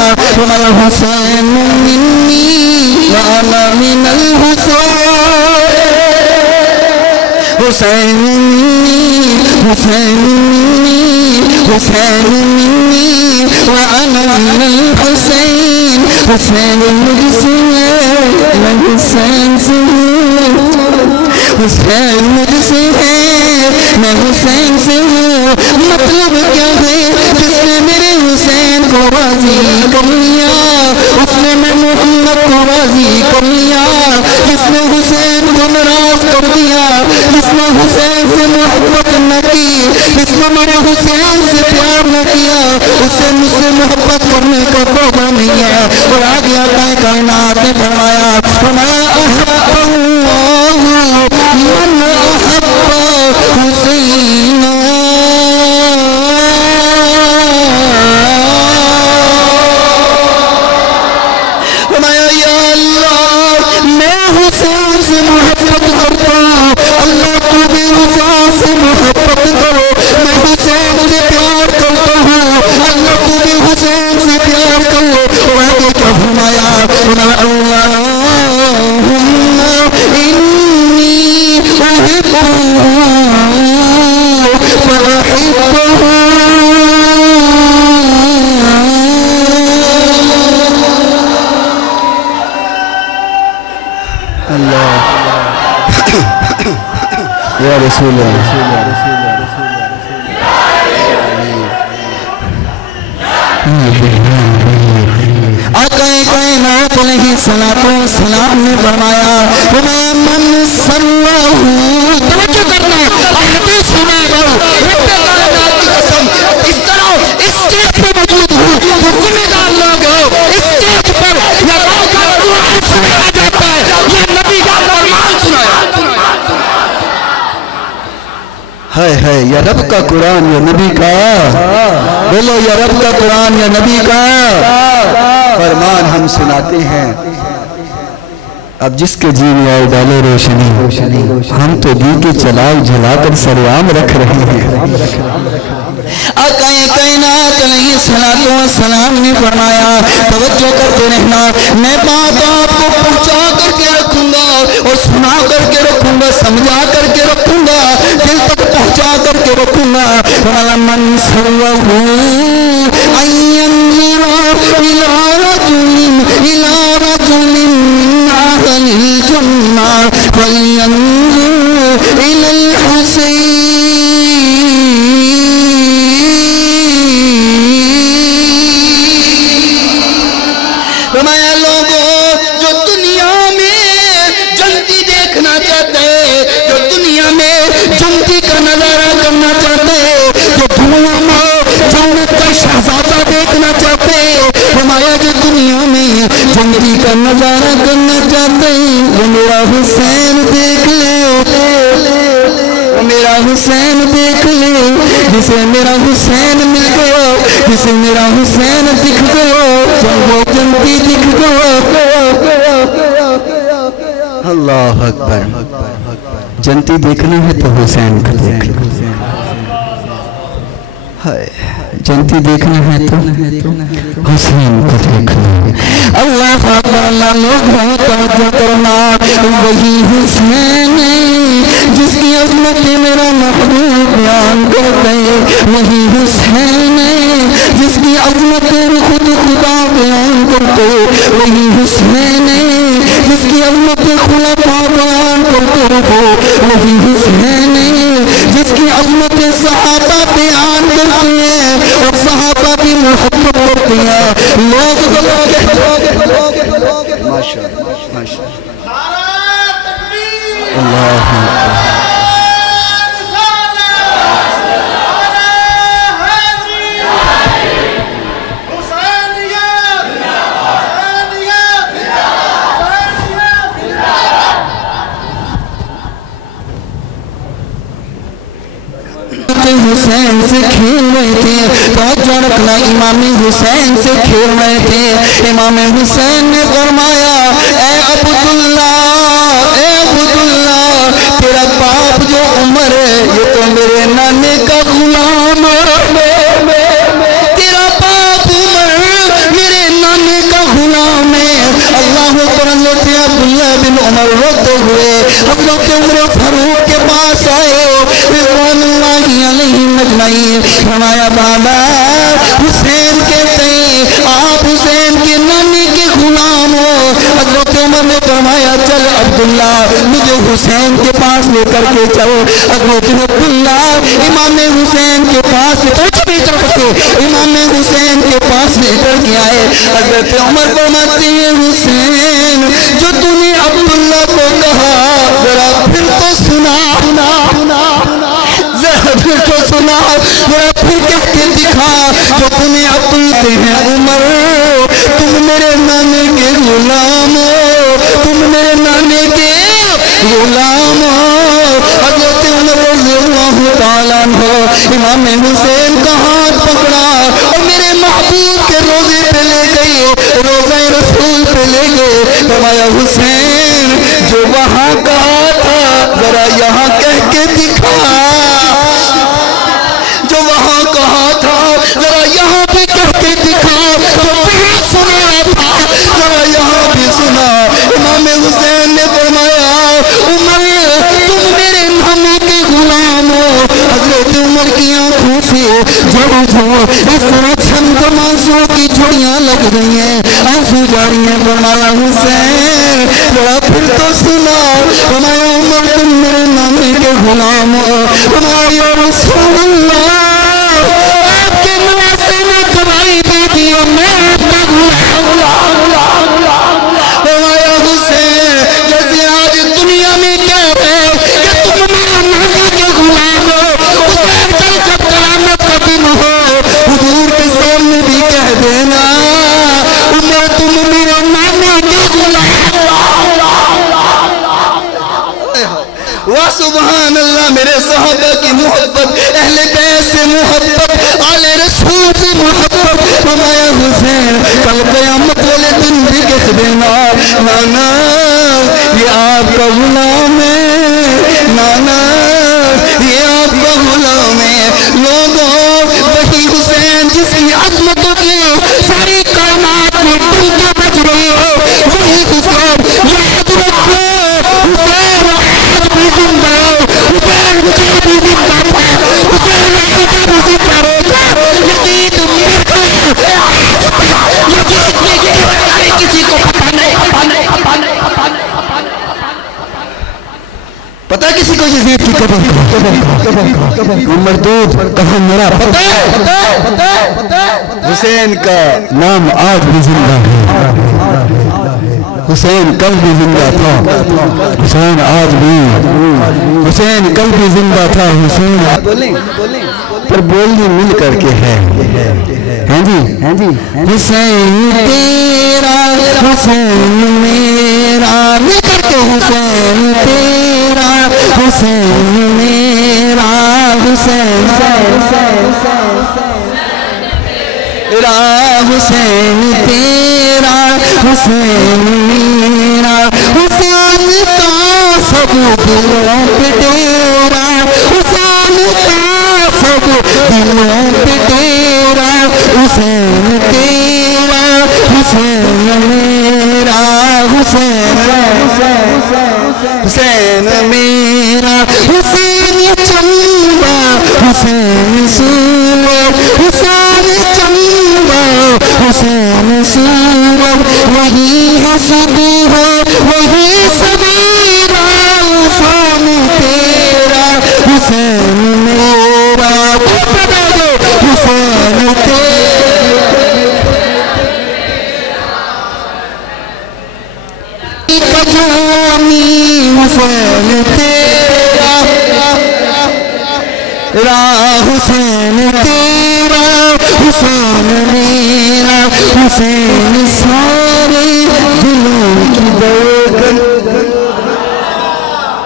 हुसैन मिन्नी व अना मिनल हुसैन हुसैन मिन्नी हुसैन मिन्नी हुसैन मिन्नी व अना मिनल हुसैन। हुसैन मुझसे है मैं हुसैन से हूँ, हुसैन मुझसे है मैं हुसैन से हूँ। मतलब क्या है जिसने मेरे हुसैन को राजी कर लिया उसने मैं मोहम्मद को राजी कर लिया। जिसने हुसैन को नाराज कर दिया, जिसने हुसैन से मोहब्बत न की, जिसने मेरे हुसैन से प्यार न किया उसे मुझसे मोहब्बत करने का मौका नहीं है। और आगे आता है कायनात ने फरमाया मन अहब्बा हुसैन। या अल्लाह मैं हुसैन से मोहब्बत करता हूँ, अल्लाह तू भी हुसैन से मोहब्बत करो। मैं हुसैन से प्यार करता हूँ, अल्लाह तू भी हुसैन से प्यार करो। और आगे क्या फरमाया अल्लाहुम्मा इन्नी उहिब्बुहु फअहिब्बुहु। या रसूल कायनात अलैहिस्सलातु वस्सलाम ने फरमाया मन सल्लल्लाहु तवज्जो करना हदीस सुना रहा हूं। रब्बे कायनात की कसम इस तरह इस स्टेज पे मौजूद हूं या रब का कुरान या नबी का, बोलो या रब का कुरान या नबी का फरमान हम सुनाते हैं। अब जिसके जी में आए डाले रोशनी, हम तो दी के चलाओ जलाकर सरेआम रख रहे हैं। आकाए कायनात अलैहिस्सलातु वस्सलाम ने फरमाया, तवज्जो करते रहना, मैं बात आपको पहुंचा करके रखूंगा और सुना करके रखूंगा, समझा करके रखूंगा, दिल तक पहुंचा करके रखूंगा। मन सर्वहु अय्यंज़ुरा इला रजुलिन मिन अहलिल जन्नह फयंज़ुर इलल हुसैन। रमाया लोगों, जो दुनिया में जन्नती देखना चाहते हैं, जो दुनिया में जन्नती का नजारा करना चाहते हैं, जो दुनिया में जन्नत का शहजादा देखना चाहते हैं, रमाया जो दुनिया में जन्नती का नजारा करना चाहते हैं, वो मेरा हुसैन देख ले, मेरा हुसैन देख ले। जिसे मेरा हुसैन मिल गया, जिसे मेरा हुसैन दिख गया, जब वो जन्नती दिख गया। अल्लाह अकबर। जन्नती देखना है तो हुसैन को देख लो, जन्नती देखना है तो हुसैन को देख लो। अल्लाह अकबर। अल्लाह लोग तवज्जो करना, वही हुसैन जिसकी अज़मत मेरा महबूब बयान करते हैं, वही हुसैन जिसकी अज़मत खुद खुदा बयान करते, वही हुसैन जिसकी अज़मत खुलफा बयान करते हो, वही हुसैन जिसकी अज़मत सहाबा बयान करते हैं और सहाबा की मोहब्बत करते हैं। लोग हुसैन से खेल रहे थे, तो जो रखना इमाम हुसैन से खेल रहे थे। इमाम हुसैन ने फरमाया, ए अब्दुल्ला, तेरा बाप जो उमर है ये तो मेरे नाने का गुलाम है, तेरा बाप उमर मेरे नाने का गुलाम है। अल्लाह पर अब्दुल्ला बिन उमर रोते हुए हज़रत उमर फारूक के पास आए, फरमाया बाबा हुसैन कहते हैं आप हुसैन के नानी के गुलाम हो। हज़रत उमर ने फरमाया, चल अब्दुल्ला मुझे हुसैन के पास लेकर के चलो। हज़रत अब्दुल्ला इमाम हुसैन के पास इमाम हुसैन के पास लेकर के आए। हज़रत उमर फरमाते हैं, हुसैन जो तूने अब्दुल्ला को कहा जरा फिर तो सुना, फिर तो सुना, जरा फिर कह के दिखा। जो तुम्हें अब्दुल्ला हैं उमर, तुम मेरे नाने के गुलाम हो, तुम मेरे नाने के गुलाम हो। हज़रत उमर रज़ियल्लाहु तआला अन्हु इमाम हुसैन का हाथ पकड़ा और मेरे महबूब के रोज़े पे ले गए, रोज़े रसूल पे ले गए। फरमाया, हुसैन जो वहाँ कहा था जरा यहाँ कह के दिखा, जो वहाँ कहा था जरा यहाँ भी कह के दिखा, जो वहाँ सुना था जरा यहाँ भी सुना। इमाम हुसैन ने फरमाया, उमर तुम मेरे नाने के गुलाम हो। हज़रत उमर की आंखों से इस तरह छंद आंसुओं की झुड़ियाँ लग गई हैं, आंसू जा रही हैं। फरमाया, हुसैन जरा फिर तो सुना। फरमाया, उमर तुम मेरे नाने के गुलाम हो। फरमाया, रसूलुल्लाह आपके नवासे ने गवाही दे दी और मैं आपका गुलाम। फरमाया, हुसैन जैसे आज दुनिया में क्या है कि तुम मेरे नाने के गुलाम हो, हुसैन कल जब क़यामत का दिन हो हुजूर के सामने भी कह देना, उमर तुम मेरे नाने के गुलाम। वाह सुभान अल्लाह। मेरे सहाबा की मोहब्बत, अहले बैत से मोहब्बत, आले रसूल से मोहब्बत। फरमाया हुसैन कल क़यामत वाले दिन भी कह देना नाना ये आपका गुलाम है, नाना ये आपका गुलाम है। लोगों वही हुसैन जिसकी अज़मतों की सारी कायनात में डूबते बज रही हो, वही हुसैन याद रखो। हुसैन आज भी जिंदा है, हुसैन मुझे भी जिंदा था, हुसैन मुझे भी जिंदा रहेगा। यकीन किसी को पता नहीं, पता किसी को यजीद की कब्र मरदूद कहाँ मेरा पता है। हुसैन का नाम आज भी जिंदा है, हुसैन कल भी जिंदा था, हुसैन आज भी, हुसैन कल भी जिंदा था। हुसैन पर बोलनी मिल करके है जी, हैं जी। हुसैन तेरा हुसैन मेरा मिल करके, हुसैन तेरा हुसैन मेरा, हुसैन तेरा हुसैन तेरा हुसैन मेरा। हुसैन का सब दिलों पे डेरा, हुसैन का सब दिलों पे डेरा। हुसैन तेरा हुसैन मेरा, हुसैन हुसैन मेरा। हुसैन चंदा हुसैन सूरज, हुसैन चंदा हुसैन सूरज, वही है सुबह वही सवेरा। हुसैन तेरा हुसैन मेरा, हुसैन हुसैन तेरा हुसैन तेरा हुसैन मेरा। हुसैन सारे दिलों की धड़कन,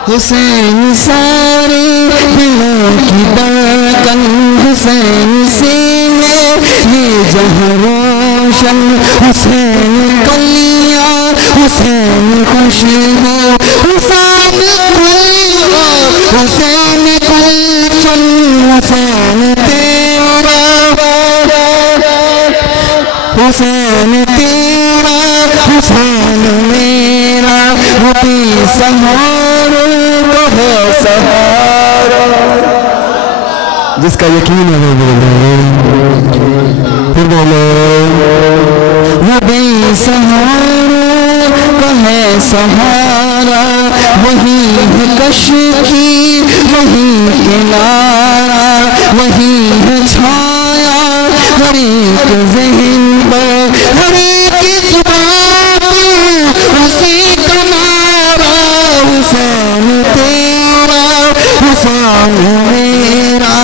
हुसैन सारे दिलों की धड़कन। हुसैन से ये जहाँ रोशन, हुसैन कलियाँ हुसैन खुशबू, हुसैन खुशबू हुसैन गुलशन। हुसैन तेरा हुसैन तेरा हुसैन मेरा। वो भी सहारा तो है सहारा, जिसका यकीन है वो बोलो, फिर बोलो। वो भी सहारा तो है सहारा, वही है कश्ती वही किनारा, वही है छाया हर एक ज़हन पर, हर एक जुबान पर उसी का नारा। हुसैन तेरा हुसैन मेरा,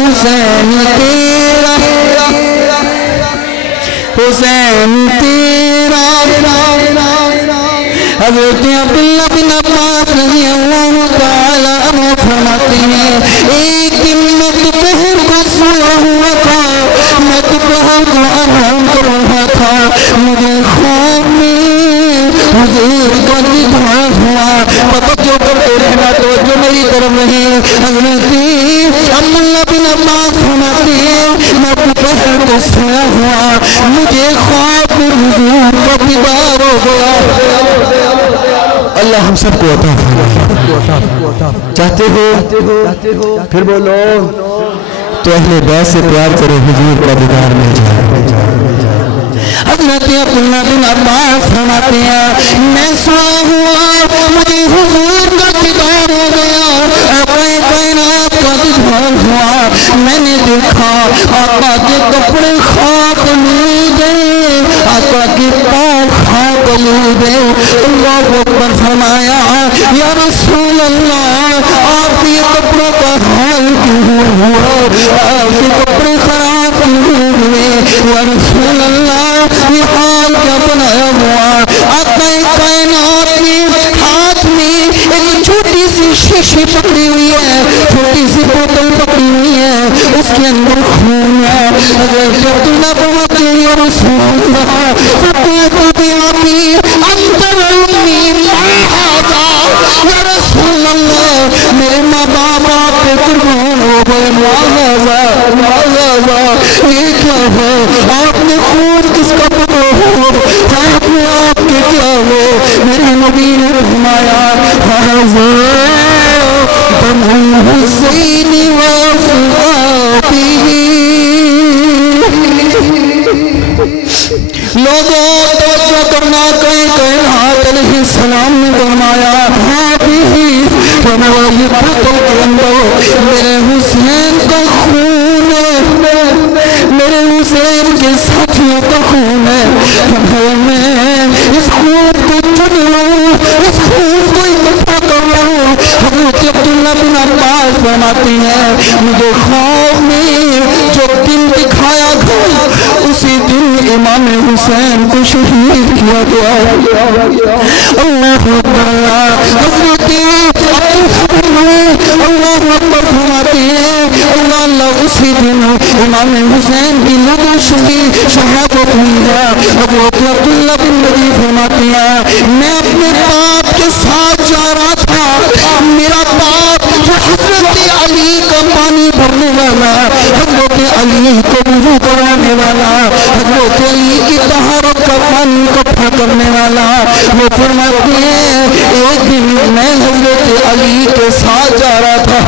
हुसैन तेरा हुसैन तेरा। हज़रत अब्दुल्लाह बिन अब्बास रज़ियल्लाहु ताला अन्हु फरमाते हैं, एक दिन मैं दोपहर को सोया हुआ था, मैं दोपहर को आराम कर रहा था, मुझे ख्वाब में हुजूर का दीदार हुआ। तवज्जो करते रहना, तवज्जो मेरी तरफ रहे। हज़रत अब्दुल्लाह बिन अब्बास फरमाते हैं, मैं दोपहर को सोया हुआ, मुझे ख्वाब में हुजूर का दीदार हो गया। अल्लाह हम सबको अता फरमाए। चाहते हो फिर बोलो तो अहले बैत से प्यार करो, हुजूर का दीदार मिल जाए। हज़रत अब्दुल्लाह बिन अब्बास फरमाते हैं, मैं सोया हुआ मुझे हुजूर का दीदार हो गया, कायनात का दीदार हुआ। मैंने देखा आका के कपड़े खाक लूदे, आका के पाँव खाक लूदे। अल्लाह अकबर फरमाया, या रसूल अल्लाह आपके कपड़ों का हाल क्यों हुआ, आपके कपड़े खराब क्यों हुए। या रसूल अल्लाह ये हाल क्या बनाया हुआ। आका कायनात में हाथ में एक छोटी सी शीशी पकड़ी हुई है, छोटी सी बोतल पकड़ी हुई है, उसके अंदर खून है। हज़रत अब्दुल्लाह फरमाते हैं या रसूलल्लाह मेरे माँ बाप आप पे कुर्बान हो गए, ये क्या है? आपने खून किसका पकड़ा हो? आपने आपके क्या हो? मेरे नबी ने फरमाया हुसैन लोगों तवज्जो करना, कहीं हाथ अलैहिस्सलाम ने फरमाया ये पुतों के अंदर मेरे हुसैन का खून है, मेरे हुसैन के साथियों का खून है। मैं इस खून को चुन लूं, इस खून को इकट्ठा कर लूं। हज़रत अब्दुल्लाह बिन अब्बास फरमाती है मुझे ख्वाब में जो दिन दिखाया गया उसी दिन इमाम हुसैन को शहीद किया गया। अल्लाह फरमाते हैं अल्लाह उसी दिन इमाम हुसैन की लोगों शहीद शहादत हुई है। अब्दुल्लाह बिन नबी फरमाते हैं मैं अपने बाप के साथ जा रहा था, मेरा बाप जो हजरत अली का पानी भरने वाला, हजरत अली को वुज़ू कराने वाला, हजरत अली की तहारत का पानी इकट्ठा करने वाला, वो फरमाते हैं एक दिन मैं हजरत अली के साथ जा रहा था,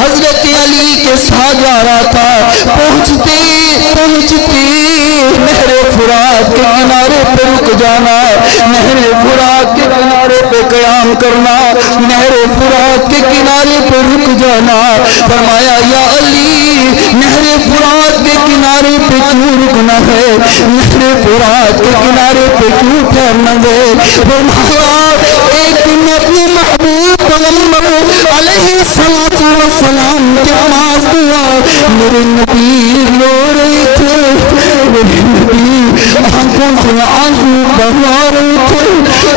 हजरत अली के साथ जा रहा था। पहुंचते पहुंचते नहरे फुरात के किनारे पे रुक जाना, नहरे फुरात के किनारे पे क़याम करना, नहरे फुरात के किनारे पे रुक जाना। फरमाया या अली नहरे फुरात के किनारे पे क्यों रुकना है, नहरे फुरात के किनारे पे क्यों ठहरना है? फरमाया एक दिन अपने महबूब पैगंबर अलैहिस्सलातु वस्सलाम के पास गया, मेरे नबी रो रहे थे, मेरे नबी आंखों से आंसू बहा रहे थे,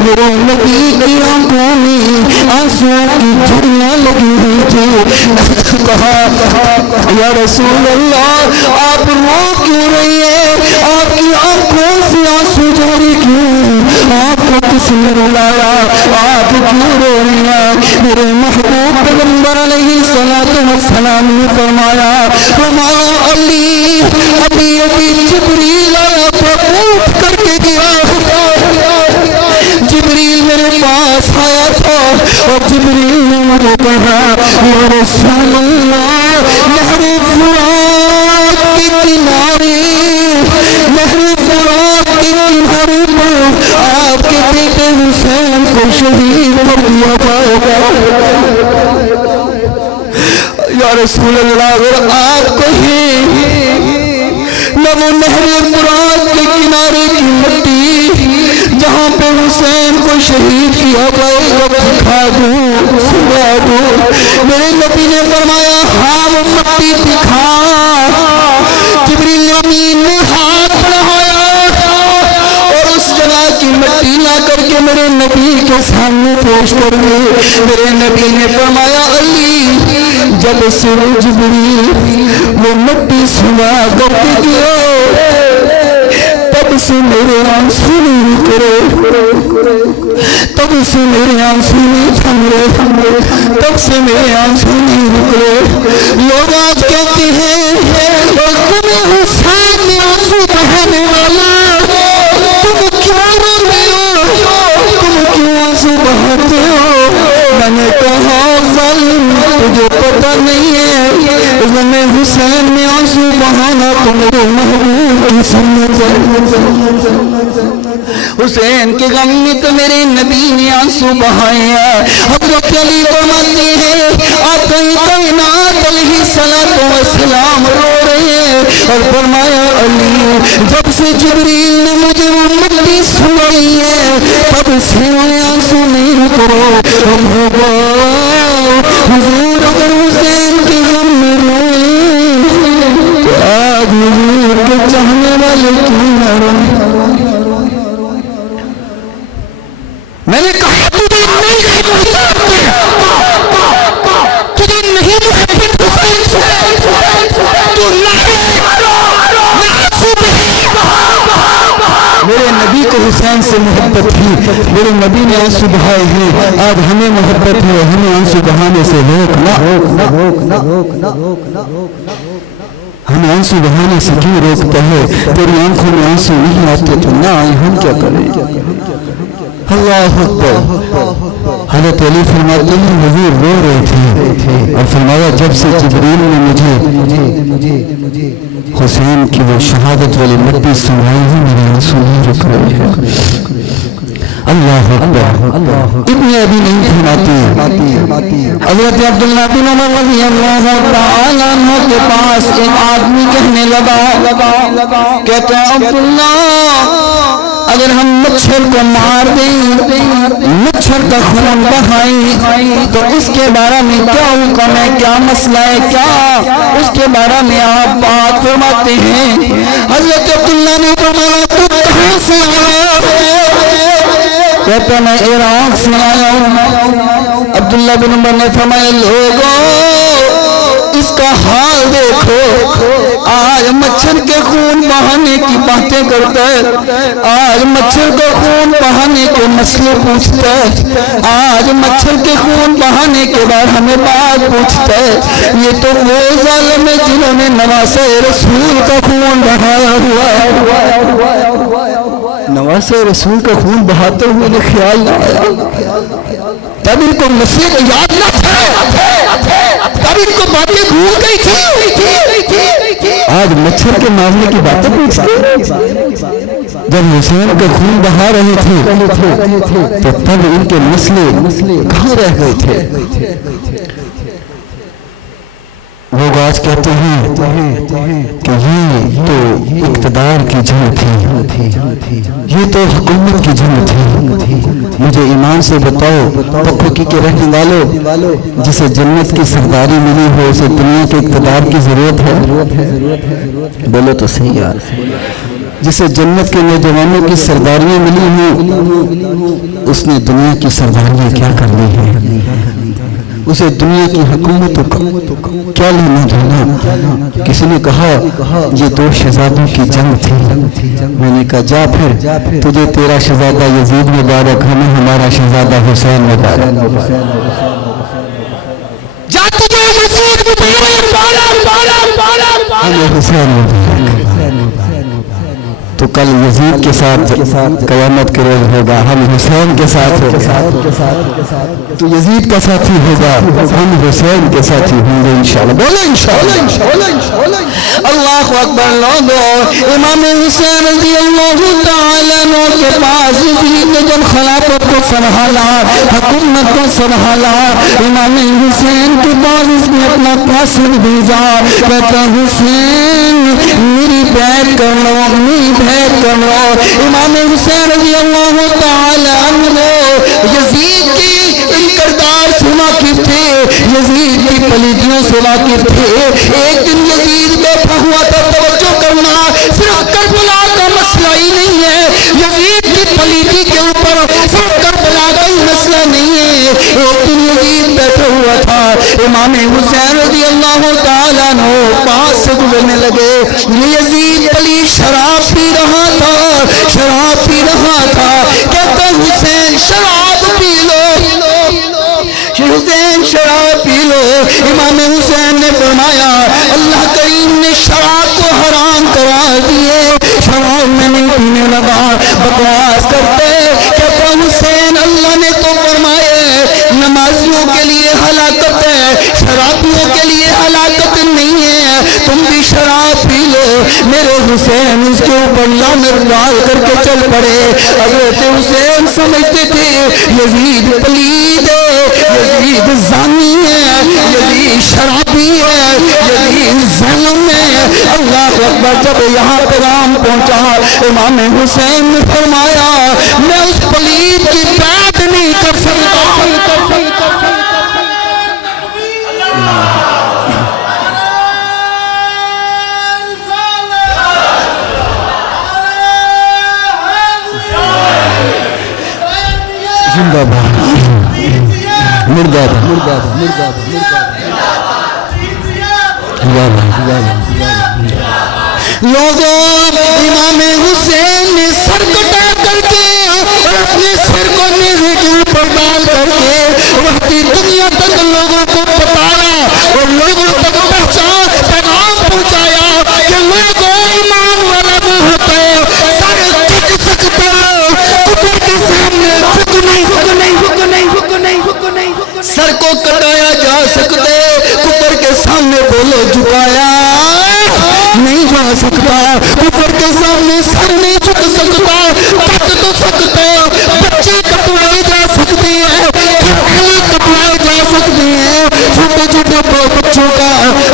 मेरे नबी की आंखों में आंसुओं की झड़ियां लगी हुई थी। कहा या रसूल अल्लाह आप रो क्यों रही है, आपकी आंखों से आंसू जारी क्यों, आपको किसने रुलाया, आप क्यों रो रही हैं? मेरे महबूब पैगंबर अलैहिस्सलातु वस्सलाम ने फरमाया अली अभी अभी जिब्रील आया था, उठ करके गया, जिब्रील मेरे पास आया था और जिब्रील ने मुझे कहा या रसूल अल्लाह नहरे फुरात के किनारे, नहरे फुरात के किनारे पर आपके बेटे हुसैन को शहीद कर दिया जाएगा। या रसूल अल्लाह अगर आप कहें न वो नहरे फुरात के किनारे की मिट्टी जहाँ पे हुसैन को शहीद किया जाएगा दिखा दूं, सुना दूं। मेरे नबी ने फरमाया हाँ वो मिट्टी दिखा। जिब्रील अमीन ने हाथ बढ़ाया और उस जगह की मिट्टी ला करके मेरे नबी के सामने पेश कर दी। मेरे नबी ने फरमाया अली जब से जिब्रील वो मिट्टी सुना करके गया तब से मेरे आंसू नहीं रुक रहे, तब से मेरे आंसू नहीं थम रहे, तब से मेरे आंसू नहीं रुक रहे। लोग आज कहते हैं तुम्हें हुसैन में आंसू बहाने वाला, तुम क्यों रोते हो, तुम क्यों आंसू बहाते हो? मैंने कहा तुझे पता नहीं है मैं हुसैन में आंसू बहाना तो मेरे महबूब की सुन्नत है। हुसैन के गम में तो मेरे नबी ने आंसू बहाए हैं। हज़रत अली फरमाते हैं आका कायनात अलैहिस्सलातु वस्सलाम रो रहे हैं और फरमाया अली जब से जिब्रील ने मुझे वो मिट्टी सुनाई है तब से मेरे आंसू नहीं रुक रहे। हुजूर अगर हुसैन के गम में रोए तो आज हुजूर के चाहने वाले क्यों न रोए? मैंने कहा तुझे नहीं मेरे नबी को हुसैन से मोहब्बत थी, मेरे नबी ने आंसू बहाए हैं, आज हमें मोहब्बत है, हमें आंसू बहाने से रोकना। हमें आंसू बहाने से क्यों रोकता है? तेरी आंखों में आंसू नहीं आते तो ना आए, हम क्या करें? अल्लाह अकबर। हज़रत अली फरमाते हैं हुजूर रो रहे थे और फरमाया जब से जिब्रील ने मुझे हुसैन की वो शहादत वाली मट्टी सुनाई है, मेरे आंसू नहीं रुक रहे हैं। अल्लाह अकबर। इब्न अबी नहीं फरमाती, हज़रत अब्दुल्लाह बिन उमर रज़ियल्लाहु तआला अन्हु के पास एक आदमी कहने लगा, कहते हैं अब्दुल्ला अगर हम मच्छर को मार दें, मच्छर का खून बहाएं तो उसके बारे में क्या हुक्म है, क्या मसला है, क्या उसके बारे में आप बात फरमाते हैं? हज़रत अब्दुल्लाह ने फरमाया तू कहां से आया? कहते मैं इराक से आया हूं। अब्दुल्लाह बिन उमर ने फरमाया लोगों इसका हाल देखो, आज मच्छर के खून बहाने की बातें करता है, आज मच्छर का खून बहाने के मसले पूछता है, आज मच्छर के खून बहाने के बाद हमें बात पूछता है। ये तो वो जालिम है जिन्होंने नवासे रसूल का खून बहाया हुआ है। नवासे रसूल का खून बहाते हुए ने ख्याल ना आया, तब इनको मसले की याद ना था, तब इनको बातें भूल गई थी। आज मच्छर के मारने की बातें पूछते। जब हुसैन का खून बहा रहे थे तो तब इनके मसले कहाँ रह गए थे? लोग आज कहते हैं कि ये तो इक़्तिदार की जंग थी, ये तो हुकूमत की जंग थी। मुझे ईमान से बताओ पक्की के रहने वालों, जिसे जन्नत की सरदारी मिली हो उसे दुनिया के इक़्तिदार की जरूरत है? बोलो तो सही यार। जिसे जन्नत के नौजवानों की सरदारियां मिली हो उसने दुनिया की सरदारियां क्या करनी है? उसे दुनिया की हुकूमतों का क्या लेना देना? किसी ने कहा ये दो शहजादों की जंग थी। मैंने कहा जा फिर, तुझे तेरा शहजादा यजीद मुबारक, हमें हमारा शहजादा हुसैन मुबारक। जा तुझे यजीद मुबारक, हमें हुसैन मुबारक। तो कल यजीद के साथ कयामत के रोज होगा, हम हुसैन के साथ होगा। तो यजीद का साथी होगा, हम हुसैन के साथी होंगे इंशाअल्लाह। बोलो इंशाअल्लाह, इंशाअल्लाह। अल्लाह अकबर। लोगों इमाम हुसैन रज़ियल्लाहु तआला अन्हु के पास यजीद ने जब खिलाफत को संभाला, हुकूमत को संभाला, इमाम हुसैन के पास इसने अपना कासिद भेजा, कहता हुसैन मेरी बैत कर लो, मेरी बैत कर लो। इमाम हुसैन रज़ियल्लाहु तआला अन्हु यजीद की इन किरदार से वाकिफ थे, यजीद की पलीदियों से वाकिफ थे। एक दिन यजीद बैठा हुआ था, तवज्जो करना, सिर्फ करबला का मसला ही नहीं है, यजीद की पलीदी के ऊपर सिर्फ करबला का ही मसला नहीं है। एक दिन यजीद बैठा हुआ था, इमाम हुसैन रज़ियल्लाहु तआला अन्हु पास से गुजरने लगे। यजीद पलीद शराब पी रहा था, शराब पी रहा था। कहता हुसैन शराब पी लो, हुसैन शराब पी लो। इमाम हुसैन ने फरमाया अल्लाह करीम ने शराब को हराम करा दिए, शराब में नहीं पीने लगा। बकवास करते। कहता हुसैन अल्लाह ने तो फरमाए नमाजियों के लिए हलाकत है, शराबियों के लिए हलाकत नहीं है, तुम भी शराब पी लो। मेरे हुसैन उसके ऊपर लानत डाल करके चल पड़े। हज़रत हुसैन समझते थे यजीद पलीद है, यजीद ज़ानी है, यजीद शराबी है, यजीद ज़ालिम है। अल्लाह अकबर। जब यहाँ पैगाम पहुँचा इमाम हुसैन ने फरमाया मैं उस पलीद की बात नहीं कर सकता। जिंदाबाद, मुर्दाबाद, मुर्दाबाद, मुर्दाबाद, मुर्दाबाद। लोगों, इमाम हुसैन ने सर कटा करके और अपने सिर को नेज़े के ऊपर डाल करके वही दुनिया तक लोगों को बताया और लोगों तक पैगाम पहुंचाया कि लोगों, ईमान वाला वो होता है सर झुक सकता है, कुफर के सामने झुक नहीं, सर को कटाया जा सकते, कुफर के सामने बोलो झुकाया नहीं जा सकता, कुफर के सामने सर नहीं झुक सकता, कट तो सकते, बच्चे कटवाए जा सकते हैं, कटवाए जा सकते हैं, छोटे छोटे बच्चों का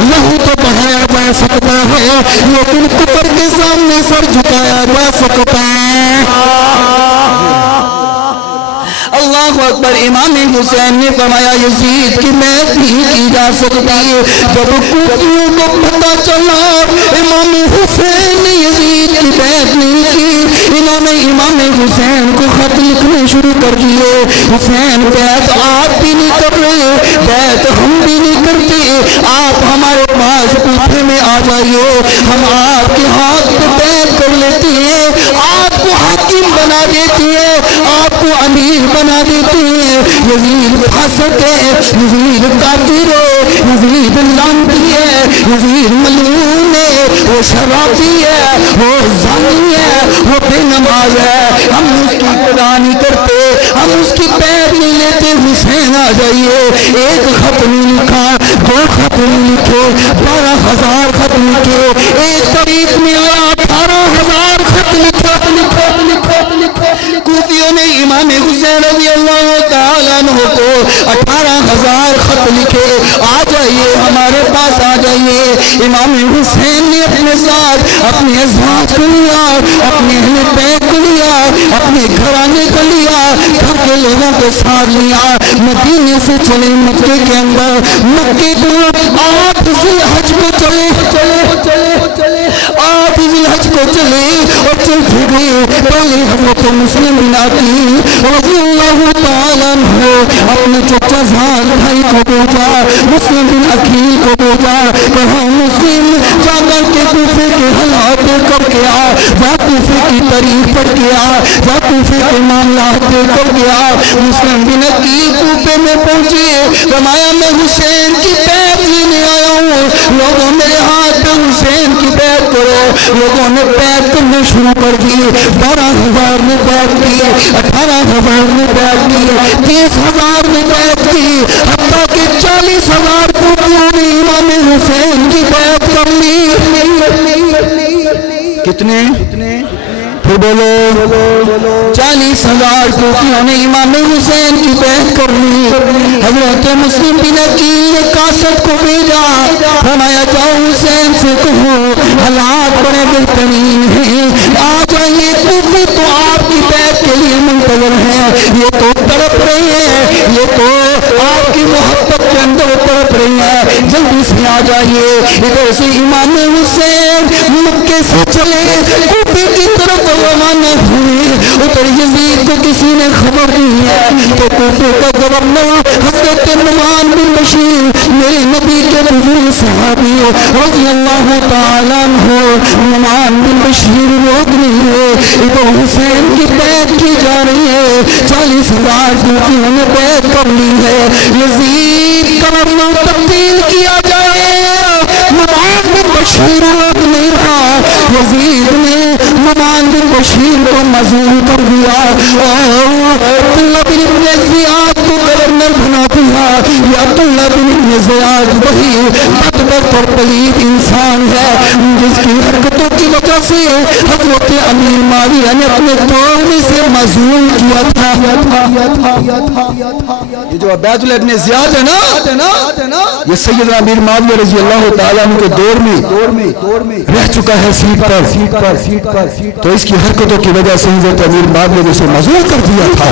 लहू तो बहाया जा सकता है, लेकिन कुफर के सामने सर झुकाया जा सकता है। अल्लाह अकबर। इमाम हुसैन ने फरमाया यजीद की मैत नहीं की जा सकती है। जब कूफियों को पता चला इमाम हुसैन ने यजीद की मैत नहीं की, इन्होंने इमाम हुसैन को खत लिखने शुरू कर दिए। हुसैन बैत आप भी नहीं कर रहे, बैत हम भी नहीं करते, आप हमारे पास कूफे में आ जाइए, हम आपके हाथ पे बैत कर लेते हैं, आपको हाकिम बना देते हैं, आपको अमीर बना देते हैं। यजीद फासिक है, यजीद काफिर है, यजीद लानती है, यजीद मलून है, वो शराबी है, वो जानी है, वो बेनमाज है, हम उसकी इत्तबा नहीं करते, हम उसकी पैर नहीं लेते। हुसैन आ जाइए। एक खत नहीं लिखा, दो खत नहीं लिखे, 12,000 खत लिखे, एक तारीख में आया 18,000 खत लिखे। कूफियों ने इमाम हुसैन रज़ी अल्लाह तआला अन्हु को 18,000 खत लिखे, आ जाइए हमारे पास आ जाइए। इमाम हुसैन ने अपने साथ अपने अज़वाज को लिया, अपने अहले बैत को लिया, अपने घराने को लिया, घर के लोगों को साथ लिया, मदीने से चले मक्के के अंदर, मक्के को 8 ज़िलहज को चले 8 ज़िलहज को चले और चल फिरे। पहले हज़रत मुस्लिम बिन अकील रज़ियल्लाहु तआला अन्हु अपने चचा जान भाई को भेजा, मुस्लिम बिन अकील को भेजा, कहा मुस्लिम जाकर के कूफे के हालात देख करके आ, जा कूफे की तारीख पढ़ के आ, जा कूफे के मामलात देख करके आ। मुस्लिम बिन अकील कूफे में पहुंचे, फरमाया मैं हुसैन की बैत लेने आया हूँ, लोगों मेरे हाथ पे हुसैन की बैत करो। लोगों ने बैत करना शुरू कर दी, 12,000 ने बैत की, 18,000 ने बैत की, 30,000 ने बैत की, हत्ता के 40,000 कूफियों ने इमाम हुसैन की बैत कर ली। कितने फिर बोलो 40,000 कूफियों ने इमाम हुसैन की बैत कर ली। हज़रत मुस्लिम बिन अकील ने कासद को भेजा, फरमाया जाओ हुसैन से कहो हालात बड़े बेहतरीन हैं, आ जाइए कूफे तो आपकी बैत के लिए मुंतज़र है, ये तो तड़प रहे हैं, ये तो आपकी मोहब्बत के अंदर तड़प रही है, जल्दी से आ जाइए। इधर से इमाम हुसैन मक्के से चले कूफे की तरफ रवाना हुए। उधर यजीद को किसी ने खबर दी है तो कूफे का गवर्नर हज़रत नुमान बिन बशीर मेरे नबी के बुजुर्ग सहाबी रज़ियल्लाहु तआला अन्हु नुमान बिन बशीर रोक नहीं है। इधर हुसैन की बैत की जा रही है, 40,000 कूफियों ने बैत कर ली है। यजीद गवर्नर तब्दील किया जाए, नुमान बिन बशीर रोक नहीं रहा। यजीद ने नुमान बिन बशीर को मजूर कर दिया और अब्दुल्लाह बिन इब्न ज़ियाद को गवर्नर बना दिया। ये अब्दुल्लाह बिन इब्न ज़ियाद वही बदबख्त और पलीद इंसान है जिसकी हरकतों की वजह से हज़रत अमीर माविया ने अपने दौर में से मजूर किया था। ये जो अब्दुल्लाह इब्न ज़ियाद है ना, ये सैयदना अमीर माविया रज़ी अल्लाह तआला अन्हु के दौर में रह चुका है सीट पर। तो इसकी हरकतों की वजह से हज़रत अमीर माविया ने उसे मजूर कर दिया था।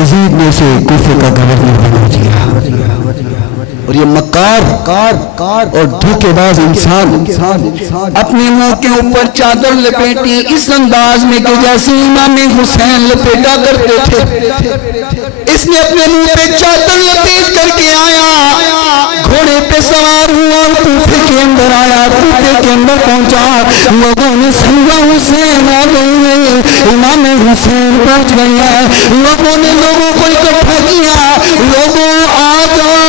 यजीद ने उसे कूफे का गवर्नर बना दिया। और ये मक्कार और धोखेबाज इंसान अपने मुंह के ऊपर चादर लपेटी इस अंदाज में कि जैसे इमाम हुसैन लपेटा करते थे, इसने अपने मुंह पे चादर लपेट करके आया। घोड़े पे सवार हुआ और कूफे के अंदर आया, कूफे के अंदर पहुंचा, लोगों ने समझा हुसैन आ गए हैं, इमाम हुसैन पहुंच गए हैं। लोगों ने लोगों को इकट्ठा किया, लोगों आ जाओ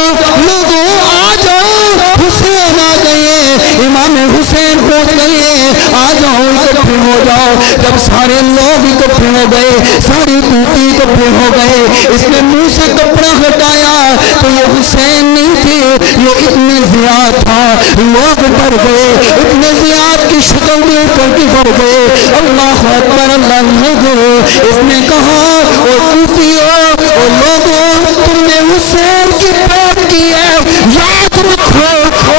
हुसैन आ गए, इमाम हुसैन पहुंच गए, आ जाओ इकट्ठे हो जाओ। जब सारे लोग इकट्ठे हो गए, सारी कूफी इकट्ठे हो गए, इसने मुंह से कपड़ा हटाया तो ये हुसैन नहीं थे, ये इतने ज़ियाद था। लोग डर गए, इतने ज़ियाद की शक्ल देख करके डर गए। अल्लाह अकबर, अल्लाह अकबर। इसने कहा ओ कूफियों, ओ लोगों, तुमने हुसैन की बात की है, याद रखो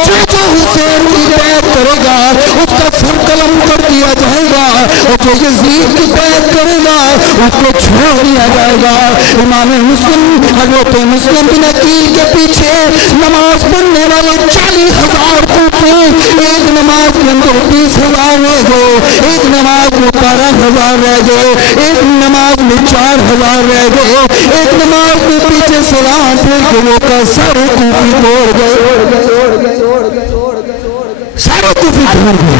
जो हुसैन की बात करेगा उसका सर कलम कर दिया जाएगा, और जो यजीद की बात करेगा उसको छोड़ दिया जाएगा। इमाम मुस्लिम हज़रत मुस्लिम बिन अकील के पीछे नमाज पढ़ने वाले 40,000 कूफी, एक नमाज के अंदर 20,000 रह गए, एक नमाज में 12,000 रह गए, एक नमाज में 4,000 रह गए, एक नमाज में पीछे सलाम फिर के वो का सारे कूफी तोड़ गए, सारे कूफी तोड़ गए।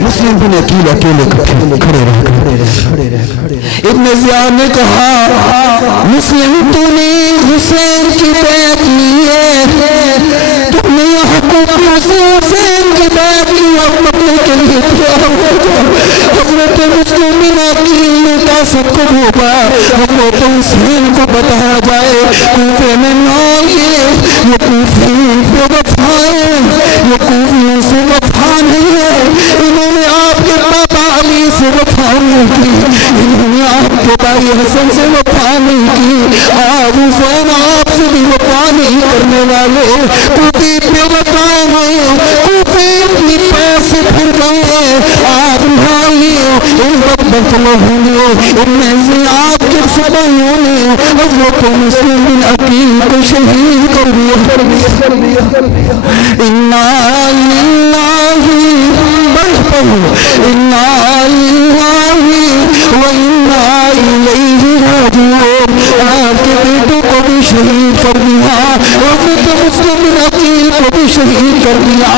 मुस्लिम बिन अकील अकेले खड़े रह गए। इब्न ज़ियाद ने कहा, मुस्लिम तूने हुसैन की बैत ली है, तुमने यहाँ कूफियों से हुसैन की बैत ली, अपने के लिए तैयार हो जाओ। हज़रत मुस्लिम बिन अकील ने कहा सबको भूखा, हज़रत हुसैन को बताया जाए कूफे में ना ये कूफी बेवफा है, ये कूफियों से वफा नहीं है, इन्होंने आपके पापा अली से वफा नहीं की, इन्होंने आपके भाई हसन से वफा नहीं की, आज हुसैन आपसे भी वफा नहीं करने वाले, कूफी बेवफा हैं, कूफी अपनी पैसे फिर गए। आप भाई इन वक्त होंगे, इनमें से आपके सबाइयों ने हज़रत मुस्लिम बिन अकील को शहीद कर दिया। इन्ना लिल्लाहि इन्ना लिल्लाहि व इन्ना इलैहि राजिऊन। आपके बेटों को भी शहीद कर दिया, हज़रत मुस्लिम बिन अकील को भी शहीद कर दिया।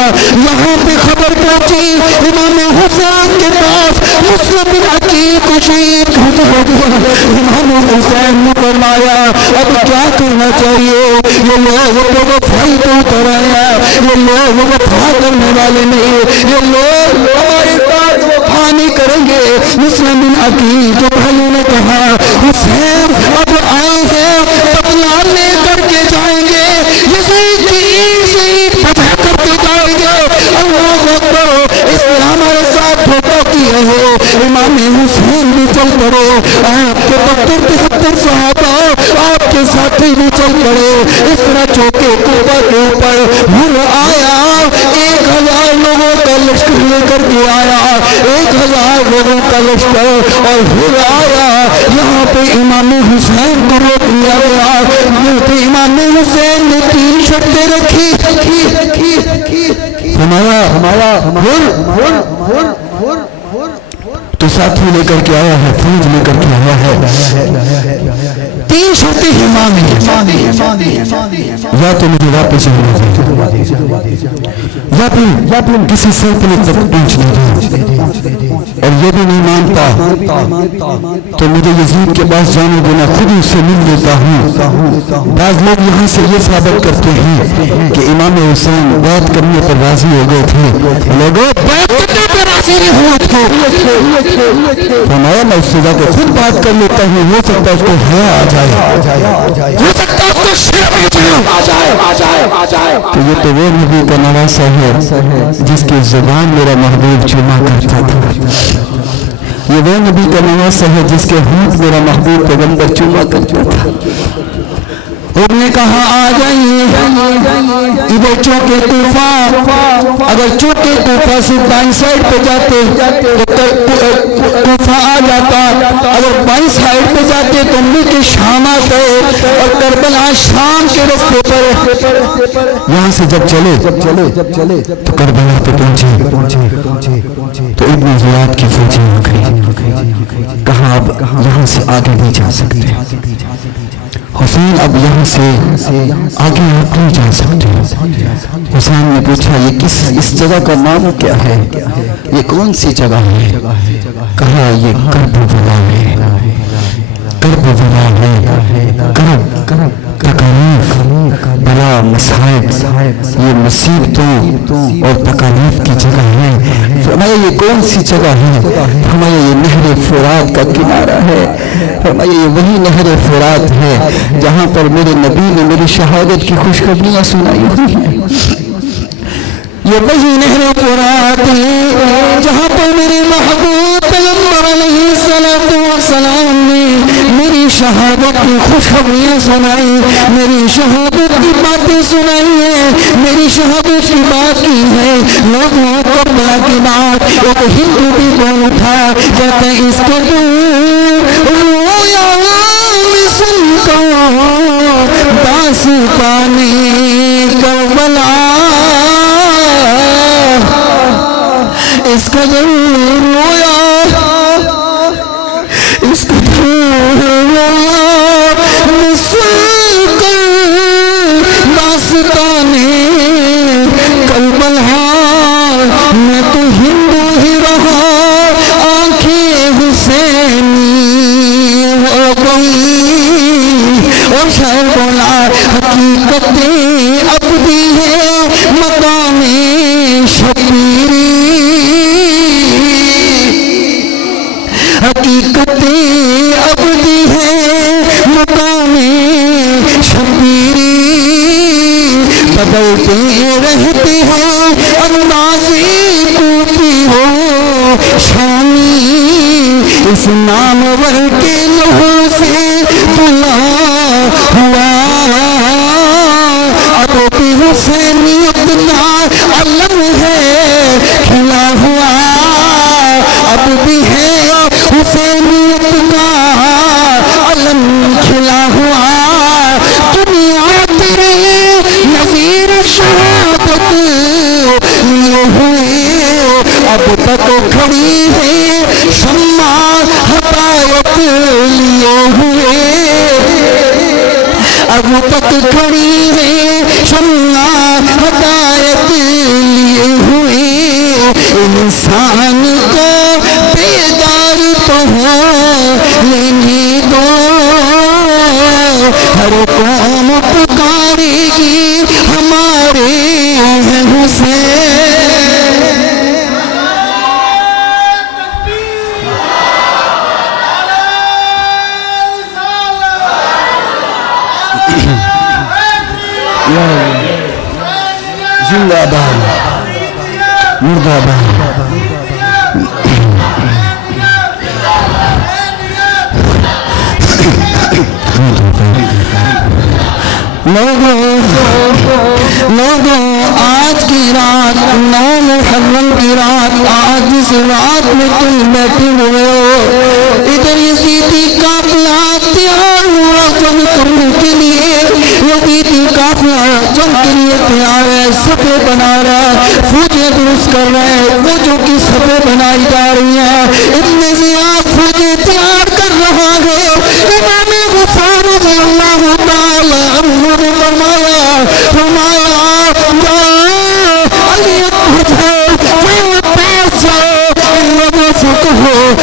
यहाँ पे खबर पहुंची इमाम हुसैन के पास, मुस्लिम बिन अकील को शहीद कर दिया। इमाम हुसैन ने फरमाया अब क्या करना चाहिए, ये लोग वफाई तो उतर आया, ये लोग वफा करने वाले नहीं, ये लोग हमारे साथ वफा नहीं करेंगे। मुस्लिम बिन अकील के भाइयों ने कहा हुसैन अब आए हैं, बदला लेकर के जाएंगे, यजीद की ईंट से ईंट बजा करके जाएंगे। अल्लाह अकबर, इसने हमारे साथ धोखा किया है। इमाम हुसैन भी चल पड़े, आपके 72-73 सहाबा आपके साथी भी चल पड़े। इस तरह चौके कूफा के ऊपर हुर आया, 1000 लोगों का लश्कर लेकर के आया, 1000 लोगों का लश्कर, और हुर आया। यहाँ पे इमाम हुसैन को रोक लिया गया, क्योंकि इमाम हुसैन ने 3 शर्तें रखी। तो साथी लेकर के आया है, फौज लेकर के आया है, 3 शर्तें इमाम है, या तो मुझे वापस या फिर किसी सल्तनत तक पहुंचने दो, और ये भी नहीं मानता तो मुझे यजीद के पास जाने देना, खुद उससे मिल लेता हूँ। बाज़ लोग यहाँ से ये साबित करते हैं कि इमाम हुसैन बात करने पर राजी हो गए थे, लोगों बात करने पर राजी नहीं हुए थे। फरमाया मैं उससे जाकर खुद बात कर लेता हूँ, हो सकता है उसको हया आ जाए, हो सकता है उसको शर्म आ जाए। तो ये तो वो नबी का नवासा है जिसकी जुबान मेरा महबूब चुमा करता था, ये वो नबी का नवासा है जिसके होंठ मेरा महबूब पैगंबर चुमा करता था। उन्होंने कहा आ जाइए इधर चौके कूफा, अगर चौके कूफा से दाईं साइड पे जाते तो कूफा आ जाता, अगर बाईं साइड पे जाते तो मुल्क शाम आते, और करबला शाम के रास्ते पर। यहाँ से जब चले तो करबला पे पहुंचे तो इब्न ज़ियाद की फौजी आ गई, कहा अब यहाँ से आगे नहीं जा सकते, हुसैन अब यहाँ से आगे आप नहीं जा सकते। हुसैन ने पूछा ये इस जगह का नाम क्या है, ये कौन सी जगह है? कहा ये कर्बला है, कर्बला है, कर्ब तकलीफ बला मसाइब, ये मुसीबतों और तकलीफ की जगह है। फरमाया ये कौन सी जगह है? फरमाया ये नहर फुरात का किनारा है। फरमाया ये वही नहर फुरात है जहाँ पर मेरे नबी ने मेरी शहादत की खुशखबरियाँ सुनाई हुई हैं। ये वही नहर फुरात है जहाँ पर मेरे महबूब पैगंबर अलैहिस्सलातु वस्सलाम ने मेरी शहादत की खुशखबरियाँ सुनाई, मेरी शहादत की बातें सुनाई है, मेरी शहादत की बात की है। लोगों कर्बला की बात एक हिंदू भी बोल उठा, कहते इसको रोया में सुनकर दास्ताने कर्बला, इसका जरूर रोया, इसका रोया मैं सुनकर दास्ताने कर्बला। मैं तो हिंदू ही रहा, आंखें हुसैनी हो गई। और शायर बोला हकीकतें अब भी है मकामे शबीरी, हकीकतें अब भी है मकामे शबीरी। बदलते रहते हैं अंदाज़े कूफी हो शानी, इस नामवर के लोगों से बुला हुआ। अब भी हुसैनियत का अलम है खिला हुआ, अब भी है हुसैनियत का अलम खिला हुआ। दुनिया तेरे नज़ीर शहादत लिए हुए, अब तक खड़ी है शम्मा हदायत लिए हुए, अब तक खड़ी है शम्मा हदायत लिए हुए। इंसान को बेदार तो हो लेने दो, हर कौम पुकारेगी हमारे हैं हुसैन। जिंदाबाद मुर्दाबाद। लोगों आज की रात 9 मुहर्रम की रात, आज जिस रात में तुम बैठे हुए हो, इधर यजीदी काफिला तैयार हुआ जंग करने के लिए, यजीदी काफिला जंग के लिए तैयार है, सफे बना रहा है, फौजें दुरुस्त कर रहे हैं, फौजों की सफे बनाई जा रही है। इतने से आप फौजें तैयार कर रहा है। इमाम हुसैन रज़ियल्लाहु ताला अन्हु ने फरमाया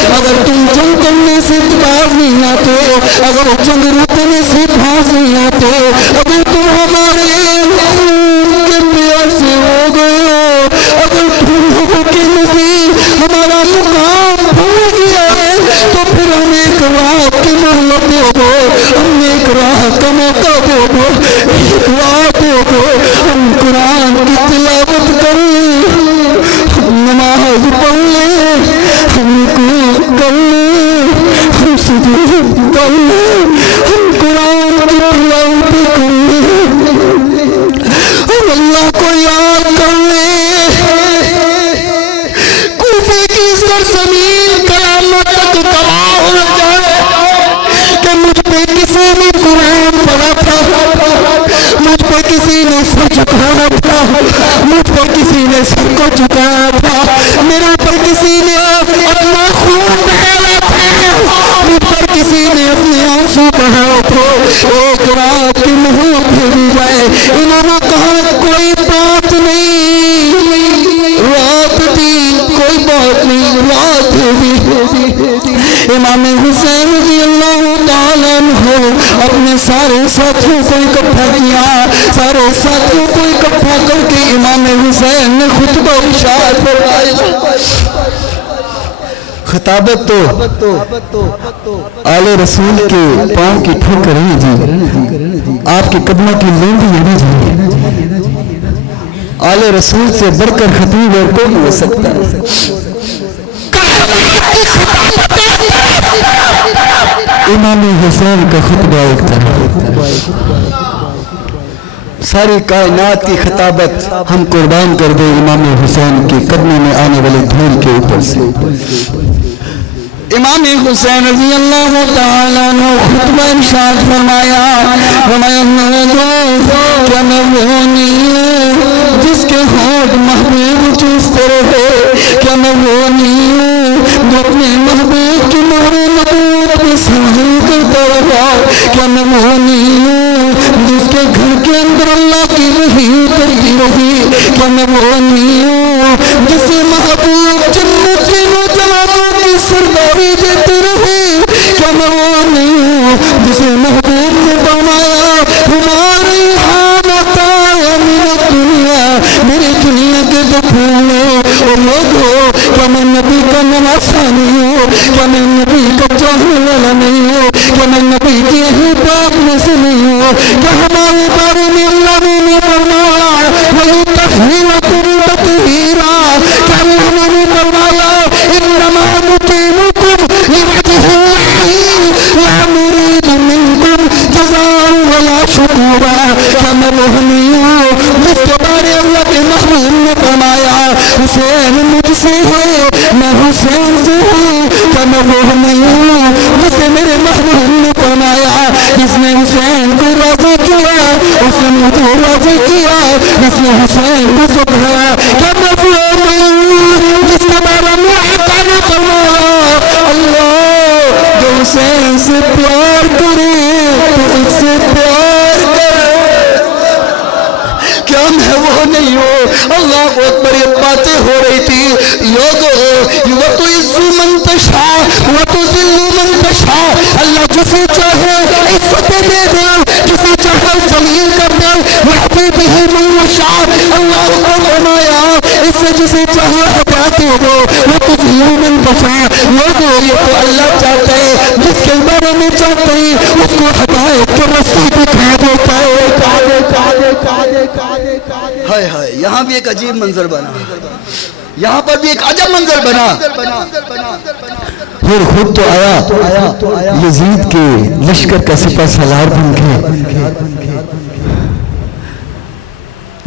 अगर तुम जंग करने से बाज नहीं आते, अगर जंग रोकने से बाज नहीं आते, अगर तुम हमारे के प्यार से हो गए, अगर तुम लोगों के नज़ीर हमारा मुकाम भूल गया है, तो फिर हमें एक रात की मोहलत दो, हमें एक रात का मौका दो, एक रात दो, हम कुरान की तिलावत करें, हम नमाज पढ़ लें, हमको कर लें, हम सुजूद कर लें, हम कुरान की तिलावत कर लें, हम अल्लाह को याद कर लें। कूफे की सरजमीन क़यामत तक गवाह हो जाए कि मुझ पे किसी ने कुरान पढ़ा था, मुझ पे किसी ने सर झुकाया था, मुझ पर किसी ने सर को झुकाया था, मेरे पर किसी ने अपना खून बहाया था, मुझ पर किसी ने अपने आंसू बहाए थे। एक रात की मोहर फेरी जाए। इन्होंने कहा कोई बात नहीं, रात थी, कोई बात नहीं, रात थी। इमाम हुसैन रज़ियल्लाहु ताला अन्हु अपने सारे साथियों को इकट्ठा किया। सारे साथियों को इकट्ठा करके इमाम हुसैन ने खुतबा इरशाद फरमाया। खिताबत तो आले रसूल के पाँव की ठोकर है जी, आपके कदमों की लेंदी है जी। आले रसूल से बढ़कर खतीब और कोई नहीं हो सकता। इमाम हुसैन का खुतबा एक तरह, सारी कायनात की खिताबत हम कुर्बान कर दे इमाम हुसैन के कदमों में आने वाले धूल के ऊपर से। इमाम हुसैन रज़ियल्लाहु ताला अन्हु खुतबा इरशाद फरमाया, क्या मैं वो नहीं हूँ जिसके होंठ महबूब चूसते रहे? क्या मैं वो नहीं हूँ जो अपने महबूब की मोहरे नबूवत पे सवारी करता रहा? क्या मैं वो नहीं हूँ जिसके घर के अंदर अल्लाह की वही उतरती रही? क्या मैं वो नहीं हूँ जिसे महबूब जन्नत के नौजवानों की सरदारी देते रहे? क्या मैं वो नहीं हूँ जिसे महबूब ने फरमाया हमारी हालत दुनिया, मेरी दुनिया के दुखों और लोगों? क्या मैं नबी का नवासा नहीं हूँ? क्या मैं नबी का चाहने वाला नहीं हूँ? क्या मैं नबी के ही बाप में से नहीं हूँ? क्या हमारे बारे में अल्लाह ने फरमाया वही तस्वीर तस्वीरा? क्या उन्होंने फरमाया इन्नमा नुकीमुकुम लिवजहिल्लाहि ला नुरीदु मिनकुम जज़ाअन वला शुकूरा? क्या मैं वो नहीं हूँ जिसके बारे अल्लाह के महबूब ने फरमाया हुसैन मुझसे है, मैं हुसैन से हूँ? क्या मैं वो नहीं हूँ जिसे मेरे महबूब ने फरमाया जिसने हुसैन को राज़ी किया उसने मुझे राज़ी किया, जिसने हुसैन को सुधारा? क्या मैं वो नहीं हूँ जिसके बारे में आका ने फरमाया अल्लाह जो हुसैन से प्यार करे तो उससे प्यार करे? क्या मैं वो नहीं हूँ? अल्लाह अकबर, ये बातें हो रही थी। लोगों वो तो इज्जु मंतशा वो तो जिल्लु मंतशा, अल्लाह जिसे चाहे इज्जत दे दे, जिसे चाहे जलील कर दे। वहदी बिही मुशा, अल्लाह को फरमाया इससे जिसे चाहे हटा दे दो, वो तो जिल्लु मंतशा। लोगों ये तो अल्लाह चाहते हैं जिसके बारे में चाहते हैं उसको हटाए तो रास्ता दिखा देता है। हाय हाय, यहाँ भी एक अजीब मंजर बना, यहाँ पर भी एक अजब मंजर बना। फिर खुद तो आया यजीद के लश्कर का सिपा सलार बन के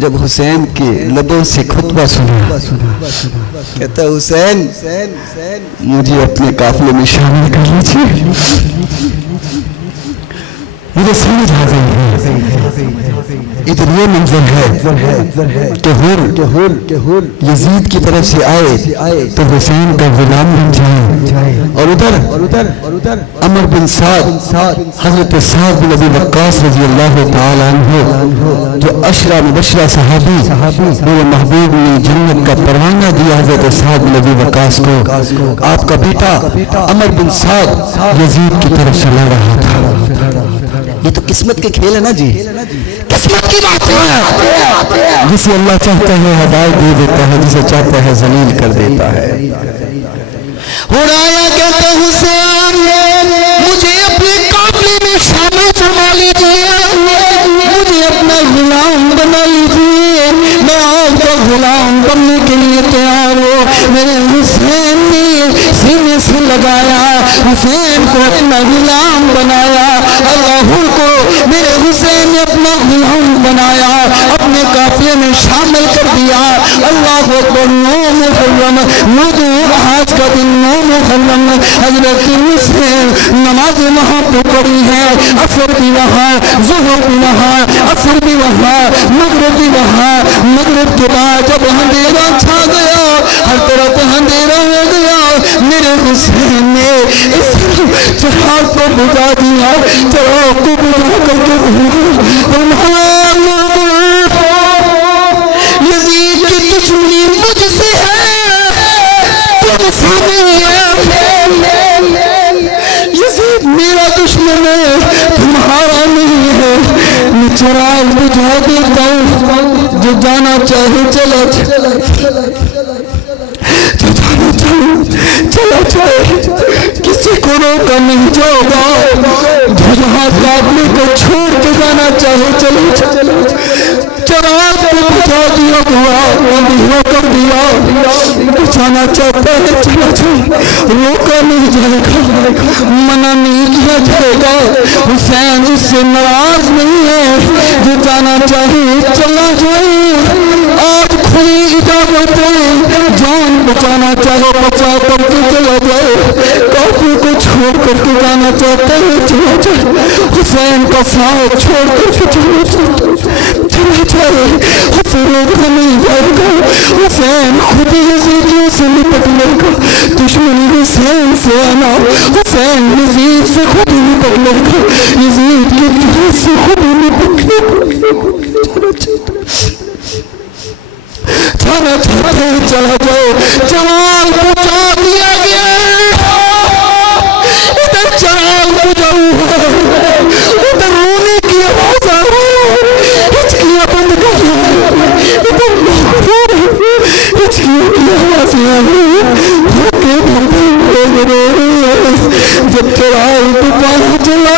जब हुसैन के लबों से खुतबा सुना, कहता हुसैन मुझे अपने काफिले में शामिल कर लीजिए। मुझे समझ आ गई है इधर ये मंजर है कि हुर यजीद की तरफ से आए तो हुसैन का गुलाम बन जाए, और उधर अमर बिन साद हजरत साद बिन अबी वक्कास रज़ियल्लाहु ताला अन्हु जो अशरा मुबशरा सहाबी मेरे महबूब ने जन्नत का परवाना दिया हजरत साद बिन अबी वक्कास को, आपका बेटा अमर बिन साद यजीद की तरफ से लड़ रहा था। ये तो किस्मत के खेल है ना जी, किस्मत की बात है। जिसे अल्लाह चाहता है हिदायत दे देता है, जिसे चाहता है जलील कर देता है। हुराया कहता हुसैन मुझे अपने काफिले में शामिल फरमा लीजिए, मुझे अपना गुलाम बना लीजिए, मैं आपका गुलाम बनने के लिए तैयार हूँ। मेरे हुसैन ने सीने से लगाया, हुसैन को अपना गुलाम बनाया, अल्लाह को मेरे हुसैन ने अपना गुलाम बनाया, अपने काफिले में शामिल कर दिया। अल्लाह को मुहर्रम आज का दिन 9 मुहर्रम हजरत हुसैन नमाज वहाँ पे पढ़ी है, असर भी वहाँ, ज़ुहर भी वहाँ, असर भी वहाँ, मगरिब भी वहाँ। मगरिब के बाद जब अंधेरा छा गया, हर तरफ अंधेरा हो गया, मेरे हुसैन ने इस चिराग को बुझा दिया, चिराग को बुझा करके यज़ीद की दुश्मनी मुझसे है, तुमसे नहीं है। यज़ीद मेरा दुश्मन है, तुम्हारा नहीं है। मैं चिराग बुझा देता हूँ, जो जाना चाहे चला चला चाहे, किसी को रोका नहीं जाएगा। जहाँ काटने को छोड़ के जाना चाहे चले। चिराग को बुझा दिया हुआ, अंधेरा कर दिया, बुझाना चाहता है चला जाए, रोका नहीं जाएगा, मना नहीं किया जाएगा। हुसैन उससे नाराज नहीं है, जो जाना चाहे चला जाए। आज खुली इजाजत है, जान बचाना चाहे बचा करके चला जाए, काफी को छोड़ करके जाना चाहते हैं चला जाए। हुसैन का साथ छोड़ करके चला जाए, उसे रोका नहीं जाएगा। हुसैन खुद यज़ीदियों से निपट लेगा, दुश्मनी हुसैन से आना, हुसैन यज़ीद से खुद निपट लेगा, यज़ीद की फिर से खुद निपट लेगा। जाना चाहते हैं चला जाओ, जवान बुझा दिया गया, इधर जवान बुझा हुआ है, उधर रोने की आवाज आ रही है, हिचकियां बंद कर इधर हिचकियों की आवाज आ रही है, जब चराग तो पास चला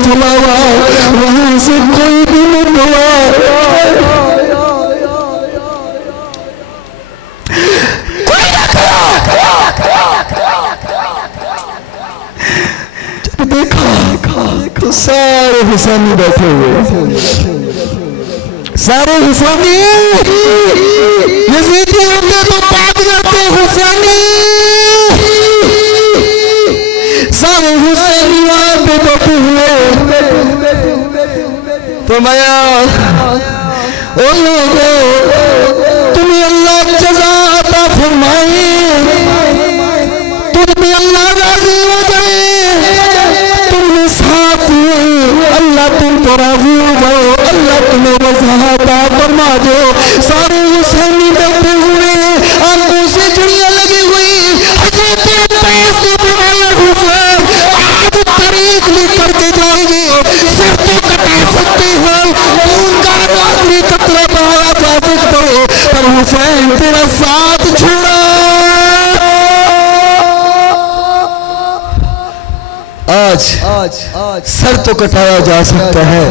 चलावा, वहां से कोई भी नहीं हुआ। जब देखा तो सारे हुसैनी बैठे हुए, सारे हुसैनी यज़ीदी होते तो बात करते, हुसैनी सारे हुसैनी वहां पे बैठे हुए। फरमाया ओ लोगों, तुम्हें अल्लाह जज़ा अता फरमाए, तुम पे अल्लाह राजी हो जाए, तुमने साथ दिए, अल्लाह तुम पर राजी हो जाओ, अल्लाह तुम्हें रज़ा अता फरमा दो। सारे हुसैनी बैठे हुए, आंखों से चिड़ियां लगी हुई। हज़रत अब्बास ने फरमाया हुसैन आज तारीख लिख करके जाएंगे, सिर तो कटा सकते हैं, खून का आखिरी कतरा बहाया जा सकता है, पर हुसैन तेरा साथ छोड़ा। आज सर तो कटाया जा सकता है,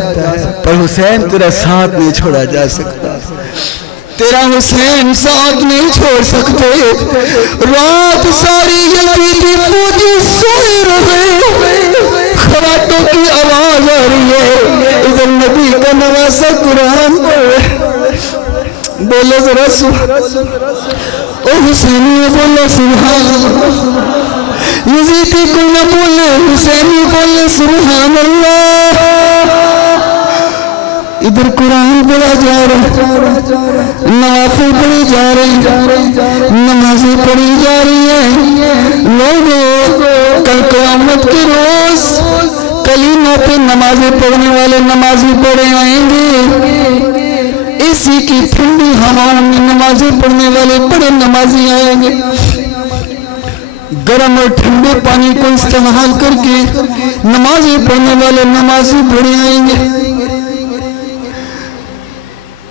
पर हुसैन तेरा साथ नहीं छोड़ा जा सकता, तेरा हुसैन साथ नहीं छोड़ सकते। रात सारी यज़ीदी फौजी सोए रहे, खराटों की आवाज आ रही है, इधर नबी का नवासा कुरान बोले जरा ओ हुसैनी बोले सुभान अल्लाह, यज़ीदी को न बोले, हुसैनी बोले सुभान अल्लाह। इधर कुरान पढ़ा जा रहा, नवाफिल पढ़ी जा रही, नमाज़ें पढ़ी जा रही है। लोगों, कल क़यामत के रोज कलीमा पे नमाज़ें पढ़ने वाले नमाज़ी पढ़े आएंगे, इसी की ठंडी हवाओं में नमाज़ें पढ़ने वाले बड़े नमाजी आएंगे। गर्म और ठंडे पानी को इस्तेमाल करके नमाज़ें पढ़ने वाले नमाजी बड़े आएंगे।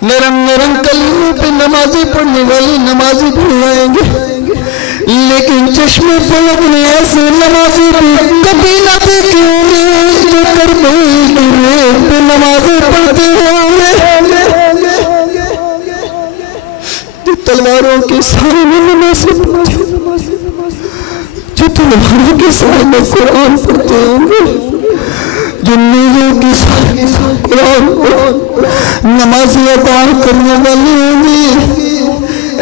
नरम नरम कलीमों पे नमाज़ें पढ़ने वाले नमाजी बड़े आएंगे, लेकिन चश्मे फलक ने ऐसे नमाजी भी कभी ना देखे होंगे जो करबल की रेत पे नमाज़ें पढ़ते होंगे, जो तलवारों के सामने नमाज़ें पढ़ते होंगे, जो तलवारों के सामने कुरान पढ़ते होंगे, जिन्नों की कुरान नमाज़ी अदा करने वाले होंगे,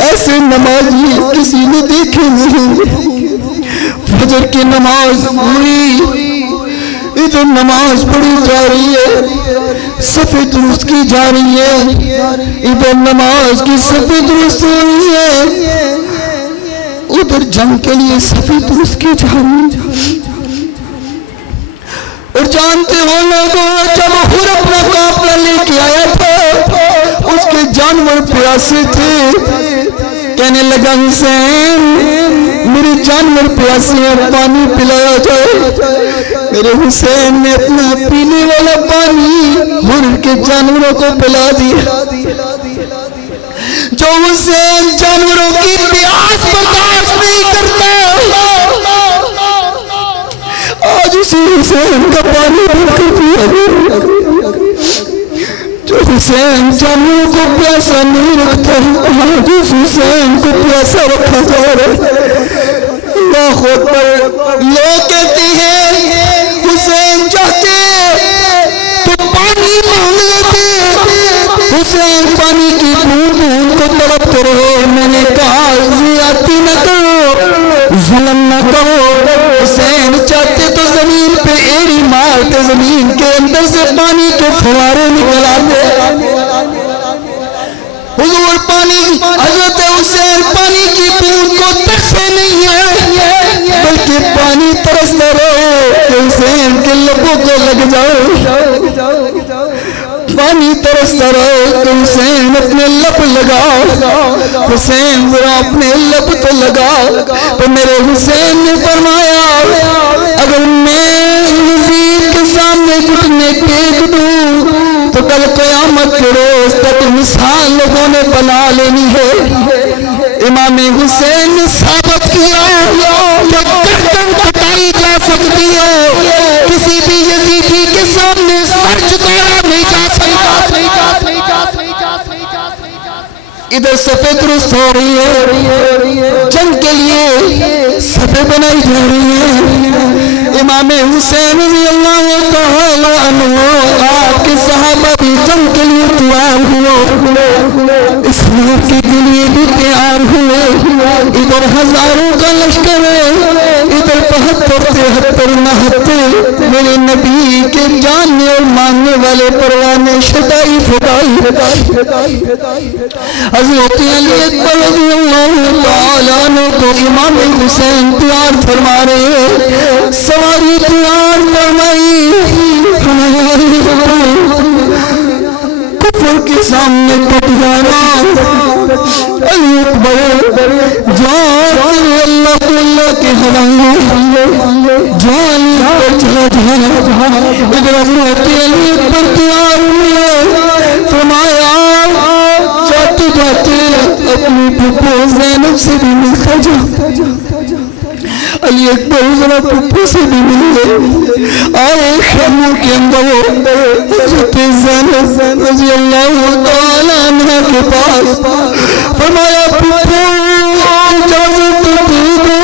ऐसे नमाजी किसी ने देखे नहीं। फजर की नमाज हुई, इधर नमाज पढ़ी जा रही है, सफ़े दुरुस्त की जा रही है, इधर नमाज की सफ़े दुरुस्त हो रही है, उधर जंग के लिए सफ़े दुरुस्त की जा रही है। और जानते हो लोगों, जब हुर अपना काफिला लेके आया था, उसके जानवर प्यासे थे। कहने लगा हुसैन मेरे जानवर प्यासे हैं, पानी पिलाया जाए। मेरे हुसैन ने अपना पीने वाला पानी हुर के जानवरों को पिला दिया। जो हुसैन जानवरों की प्यास बर्दाश्त नहीं करता, आज उसी हुसैन का पानी भरकर पिया। जो हुसैन जानवरों को प्यासा नहीं रखता, आज उस हुसैन को प्यासा रखा जा रहा है। अल्लाह अकबर। लोग कहते हैं हुसैन चाहते तो पानी मांग लेते, हुसैन पानी की बूंद को तड़पते रहे। मैंने कहा ज़ियादती न करो, जुल्म न करो। हुसैन चाहते तो जमीन पे एड़ी मारते, जमीन के अंदर से पानी के फुहारे निकल आते। हुजूर पानी, हज़रत हुसैन पानी की बूंद को तरसे नहीं है, बल्कि पानी तरसता रहो कि हुसैन के लबों को लग जाओ। पानी तरसता रहो कि हुसैन अपने लब लगाओ। हुसैन जरा अपने लब तो लगाओ। तो मेरे हुसैन ने फरमाया अगर मैं यजीद के सामने घुटने टेक दूं तो कल क़यामत के रोज तक मिसाल लोगों ने बना लेनी है। इमाम हुसैन ने साबित किया कि गर्दन कटाई जा सकती है, किसी भी यजीदी के सामने सर झुकाया नहीं जा सकता। इधर सफ़े दुरुस्त हो रही है, जंग के लिए सफ़े बनाई जा रही है। इमाम हुसैन रज़ियल्लाहु तआला अन्हु आपके सहाबा भी जंग के लिए तैयार हुए, इस्लाम के लिए भी तैयार हुए। इधर हजारों का लश्कर है, इधर 72-73 मेरे नबी के जानने और मानने वाले परवाने शदाई फदाई। हज़रत अली अकबर रज़ियल्लाहु तआला अन्हु को इमाम हुसैन तैयार फरमा रहे हैं, सवारी तैयार फरमाई। कुफर के सामने कट जाना। अली अकबर जान अल्लाह को अल्लाह के हवाले, जान पर चला जाना। इधर हज़रत अली अकबर तैयार हुए, फरमाया जाते जाते अपनी फूफो ज़ैनब से भी मिलकर जाओ। अली अकबर जरा फूफो से भी मिले। आए खैमों के अंदर हज़रत ज़ैनब रज़ियल्लाहु तआला अन्हा के पास, फरमाया फूफो इजाज़त दे दो,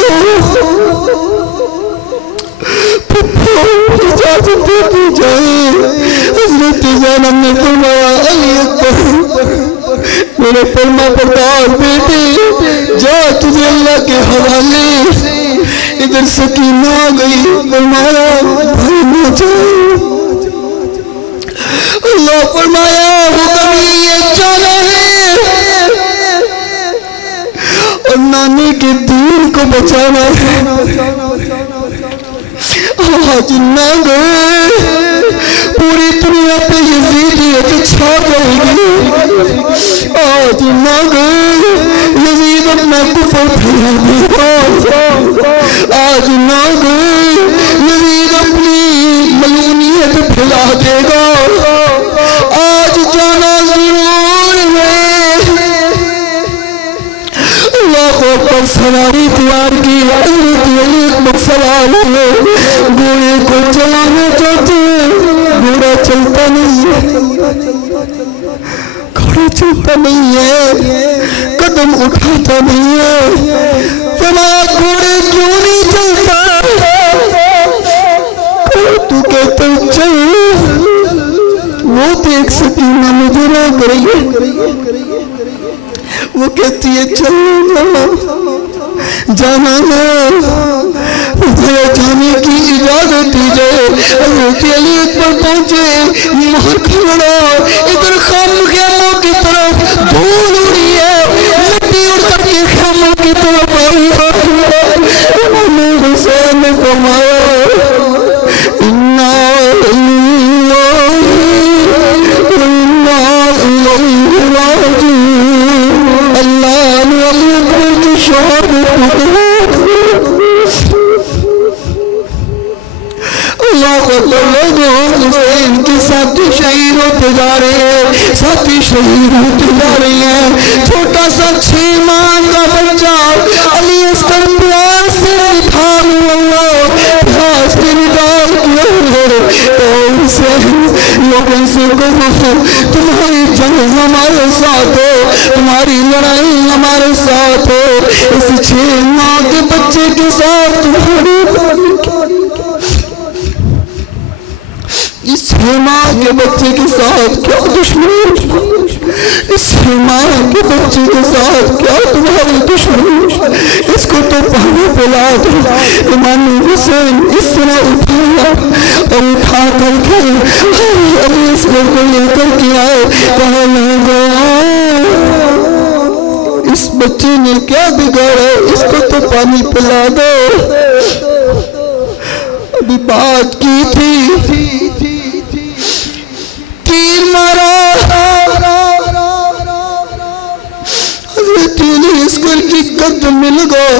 फूफो इजाज़त दे दी जाए। हज़रत ज़ैनब ने फरमाया अली अकबर मेरे फरमा बरदार बेटे जा, तुझे अल्लाह के हवाले। इधर सकीना आ गई, फरमाया भाई ना जाए। अल्लाह फरमाया हुक्म ये जाना है और नानी के दीन को बचाना है। आज ना गए पूरी दुनिया पे यजीदियत छा जाएगी। आज ना गए यजीद अपना कुफर फैला देगा। आज ना गए यजीद अपनी मलूनियत फैला देगा। आज जाना जरूर है। अल्लाह पर सवारी तैयार की, सवार हुए, घोड़े को चलाना चाहते, घोड़ा चलता नहीं है, घोड़ा चलता नहीं है, कदम उठाता नहीं है। फरमाया घोड़े क्यों नहीं चलता? तू कहते चल ना मुझे रोक रही है। वो कहती है चलो जाना ना, जाने की इजाजत दी जाए। हज़रत अली अकबर पहुंचे, वहां खड़ा, इधर खामों की तरफ धूल उड़ी है, मिट्टी उड़ करके खामों की तरफ आई है। इमाम हुसैन ने फरमाया इनके साथी शहीद होते जा रहे हैं, साथी शहीद होते जा रहे हैं। छोटा सा 6 माह का बच्चा अली अस्कर प्यार से निकाल लोगों से कहो तुम्हारी जंग हमारे साथ हो, तुम्हारी लड़ाई हमारे साथ हो। इस 6 माह के बच्चे के साथ तुम्हारी इस 6 माह के बच्चे के साथ क्या दुश्मनी, इस 6 माह के बच्चे के साथ क्या तुम्हारी दुश्मनी। इसको तो पानी पिला दो। इमाम हुसैन इस तरह उठाया और उठा करके अभी इसको लेकर के आए। कहा इस बच्चे ने क्या बिगाड़ा, इसको तो पानी पिला दो। अभी बात की थी, तीर मारा, इसकर की कद मिल गया।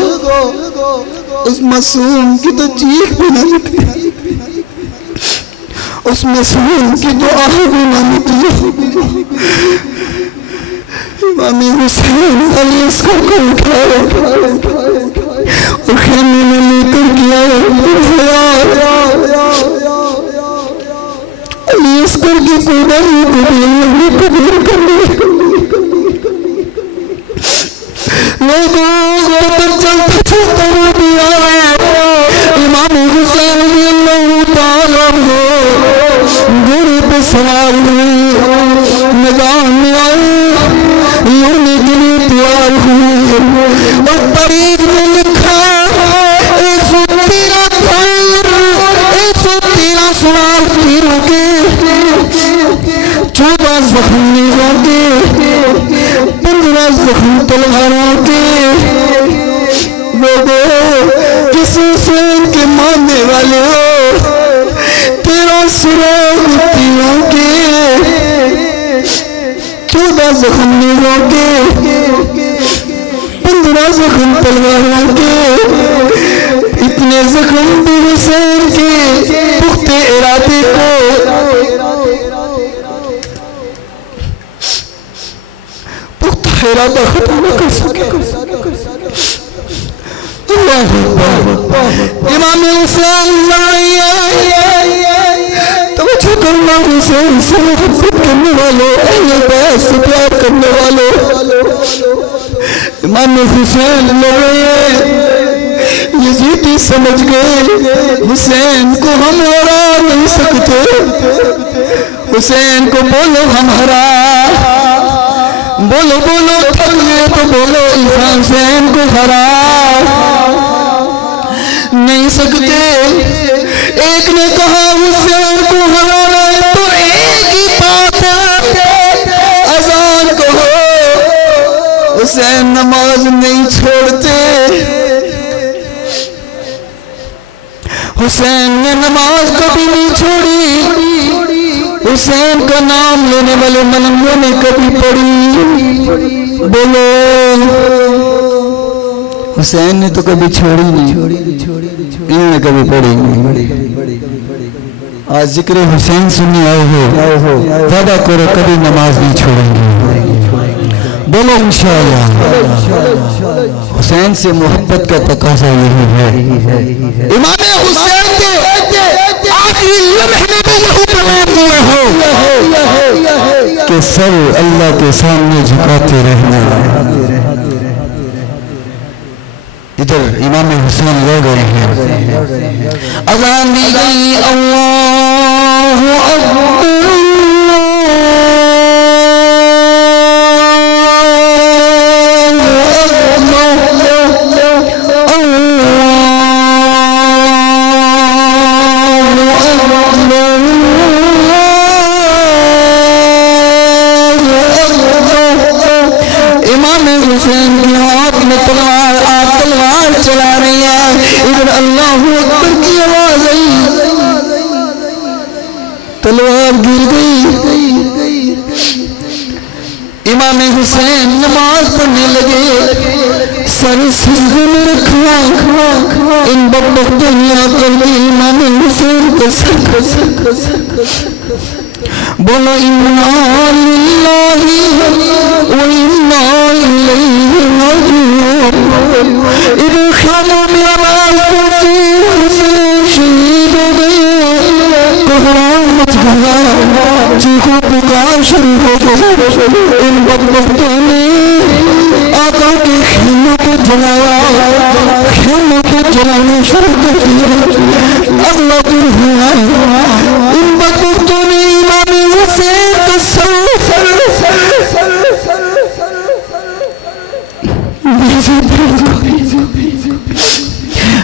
उस मासूम की तो चीख भी ना निकली, उस मासूम की तो आह भी ना निकली। इमाम हुसैन अली अस्कर को उठाया और खेमे में लेकर गया। अली अस्कर की कुर्बानी को कबूल कर ली। लोगों पर चलता चलता रो दिया। इमाम हुसैन घोड़े पे सवार हुए, मैदान में आए, लड़ने के लिए तैयार हुए। और तारीख में लिखा 113 सवार तीरों के, 14 जख्मी के, 15 जख्म तलवारों के। लोगों किस हुसैन के मानने वाले हो, 13 सुराग तीरों के, 14 जख्मी के, 15 जख्म तलवारों के। इतने जख्म भी हुसैन के पुख्ते इरादे को इरादा खत्म न कर सके। इमाम हुसैन तवज्जो करना, हुसैन से मोहब्बत करने वालों, अहले बैत से प्यार करने वालों, इमाम हुसैन लड़ रहे हैं। यजीदी समझ गए हुसैन को हम हरा नहीं सकते। हुसैन को बोलो हम हरा, बोलो बोलो थक गए तो बोलो इमाम हुसैन को हरा नहीं सकते। एक ने कहा हुसैन को हराना है तो एक ही बात है, अज़ान कहो। हुसैन नमाज नहीं छोड़ते, हुसैन ने नमाज कभी नहीं छोड़ी। हुसैन का नाम लेने वाले मलंगों ने कभी पढ़ी, बोलो हुसैन ने तो कभी छोड़ी नहीं, इन्होंने कभी पढ़ी नहीं। आज जिक्र हुसैन सुनने आए हो, वादा करो कभी नमाज नहीं छोड़ेंगे, बोलो इंशाअल्लाह। हुसैन से मोहब्बत का तकाज़ा यही है। इमाम हुसैन के आखिरी लम्हे में भी यही पैगाम दिया हो कि सर अल्लाह के सामने झुकाते रहना। इधर इमाम हुसैन रो गए हैं, अज़ान दी गई, अल्लाहु अकबर, अल्लाहु अकबर की आवाज आई, तलवार गिर गई। इमाम हुसैन नमाज पढ़ने लगे, सर सिजदे में रखा, इन बकबकतों ने आकर के इमाम हुसैन को सर बोलो इन्ना लिल्लाहि व इन्ना इलैहि राजिऊन। इधर खामों में आवाज पहुंची, हुसैन शहीद हो गए, कोहराम मच गया, चीखों पुकार शुरू हो गई। इन बकबकतों ने आका के खेमों को जलाया, खेमों को जलाने शुरू कर दिया। अल्लाह दिन हुआ, इन बकबकतों ने इमाम हुसैन को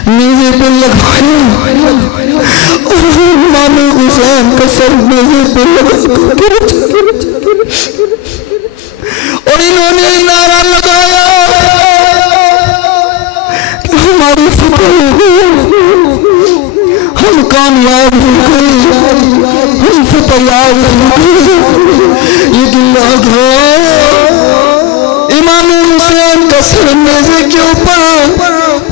मेज़े पे लगाया, इमाम हुसैन का सर मेज़े पे लगा और इन्होंने नारा लगाया कि हमारी फतह हो गई, हम कामयाब हो गए, हम फतहयाब हो गए। ये दिल्ला इमाम हुसैन का सर मेज़े के ऊपर।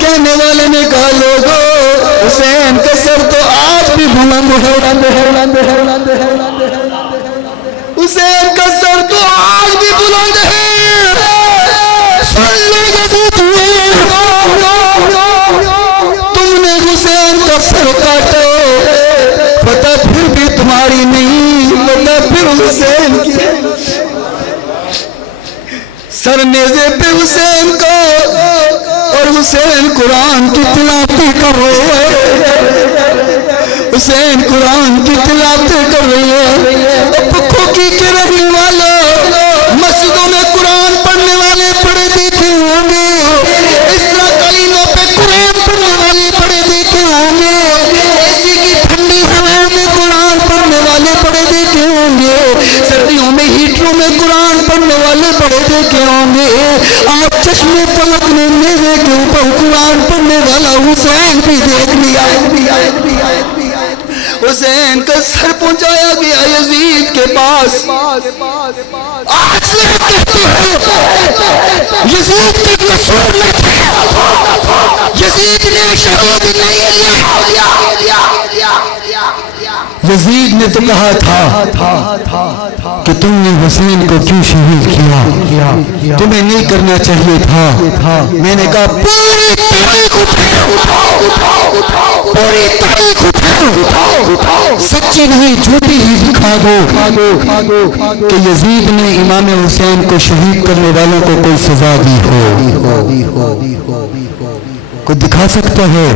कहने वाले ने कहा लोगो, हुसैन का सर तो आज भी बुलंद है, हुसैन का सर तो आज भी बुलंद है। तुमने हुसैन का सर काटो, पता फिर भी तुम्हारी नहीं, पता फिर हुसैन की। सर नेज़े पे हुसैन को, और हुसैन कुरान की तिलावतें कर रहे हैं, हुसैन कुरान की तिलावतें कर रहे हैं। खोखी के रहने वाले मस्जिदों में कुरान पढ़ने वाले पढ़े देखे होंगे, इस तरह कलीनों पे कुरान पढ़ने वाले पढ़े देखे होंगे, एसी की ठंडी हवाओं में कुरान पढ़ने वाले पढ़े देखे होंगे, सर्दियों में हीटरों में कुरान पढ़ने वाले पढ़े देखे होंगे। आप चश्मे पलकने मेज़े के ऊपर कुरान पढ़ने वाला हुसैन भी देख लिया। हुसैन का सर पहुंचाया गया यजीद के पास। आज कहते हैं यजीद के कसूर में थे, यजीद ने शहीद नहीं लिया। यजीद ने तो कहा था कि तुमने हुसैन को क्यों शहीद किया, तुम्हें नहीं करना चाहिए था। मैंने कहा पूरी तारीख उठाओ, सच्ची नहीं झूठी ही दिखा दो कि यजीद ने इमाम हुसैन को शहीद करने वालों को कोई सजा दी हो। कोई दिखा सकता है?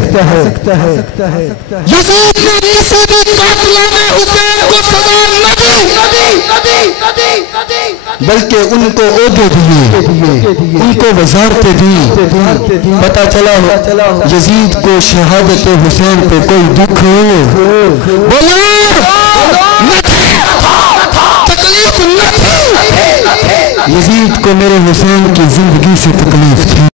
यजीद ने किसी भी कातिलाने हुसैन को सजा न दी, बल्कि उनको ओहदे दिए, उनको वज़ारतें दी। पता चला यजीद को शहादत हुसैन पे कोई दुख हो, तकलीफ न थी। यजीद को मेरे हुसैन की जिंदगी से तकलीफ थी।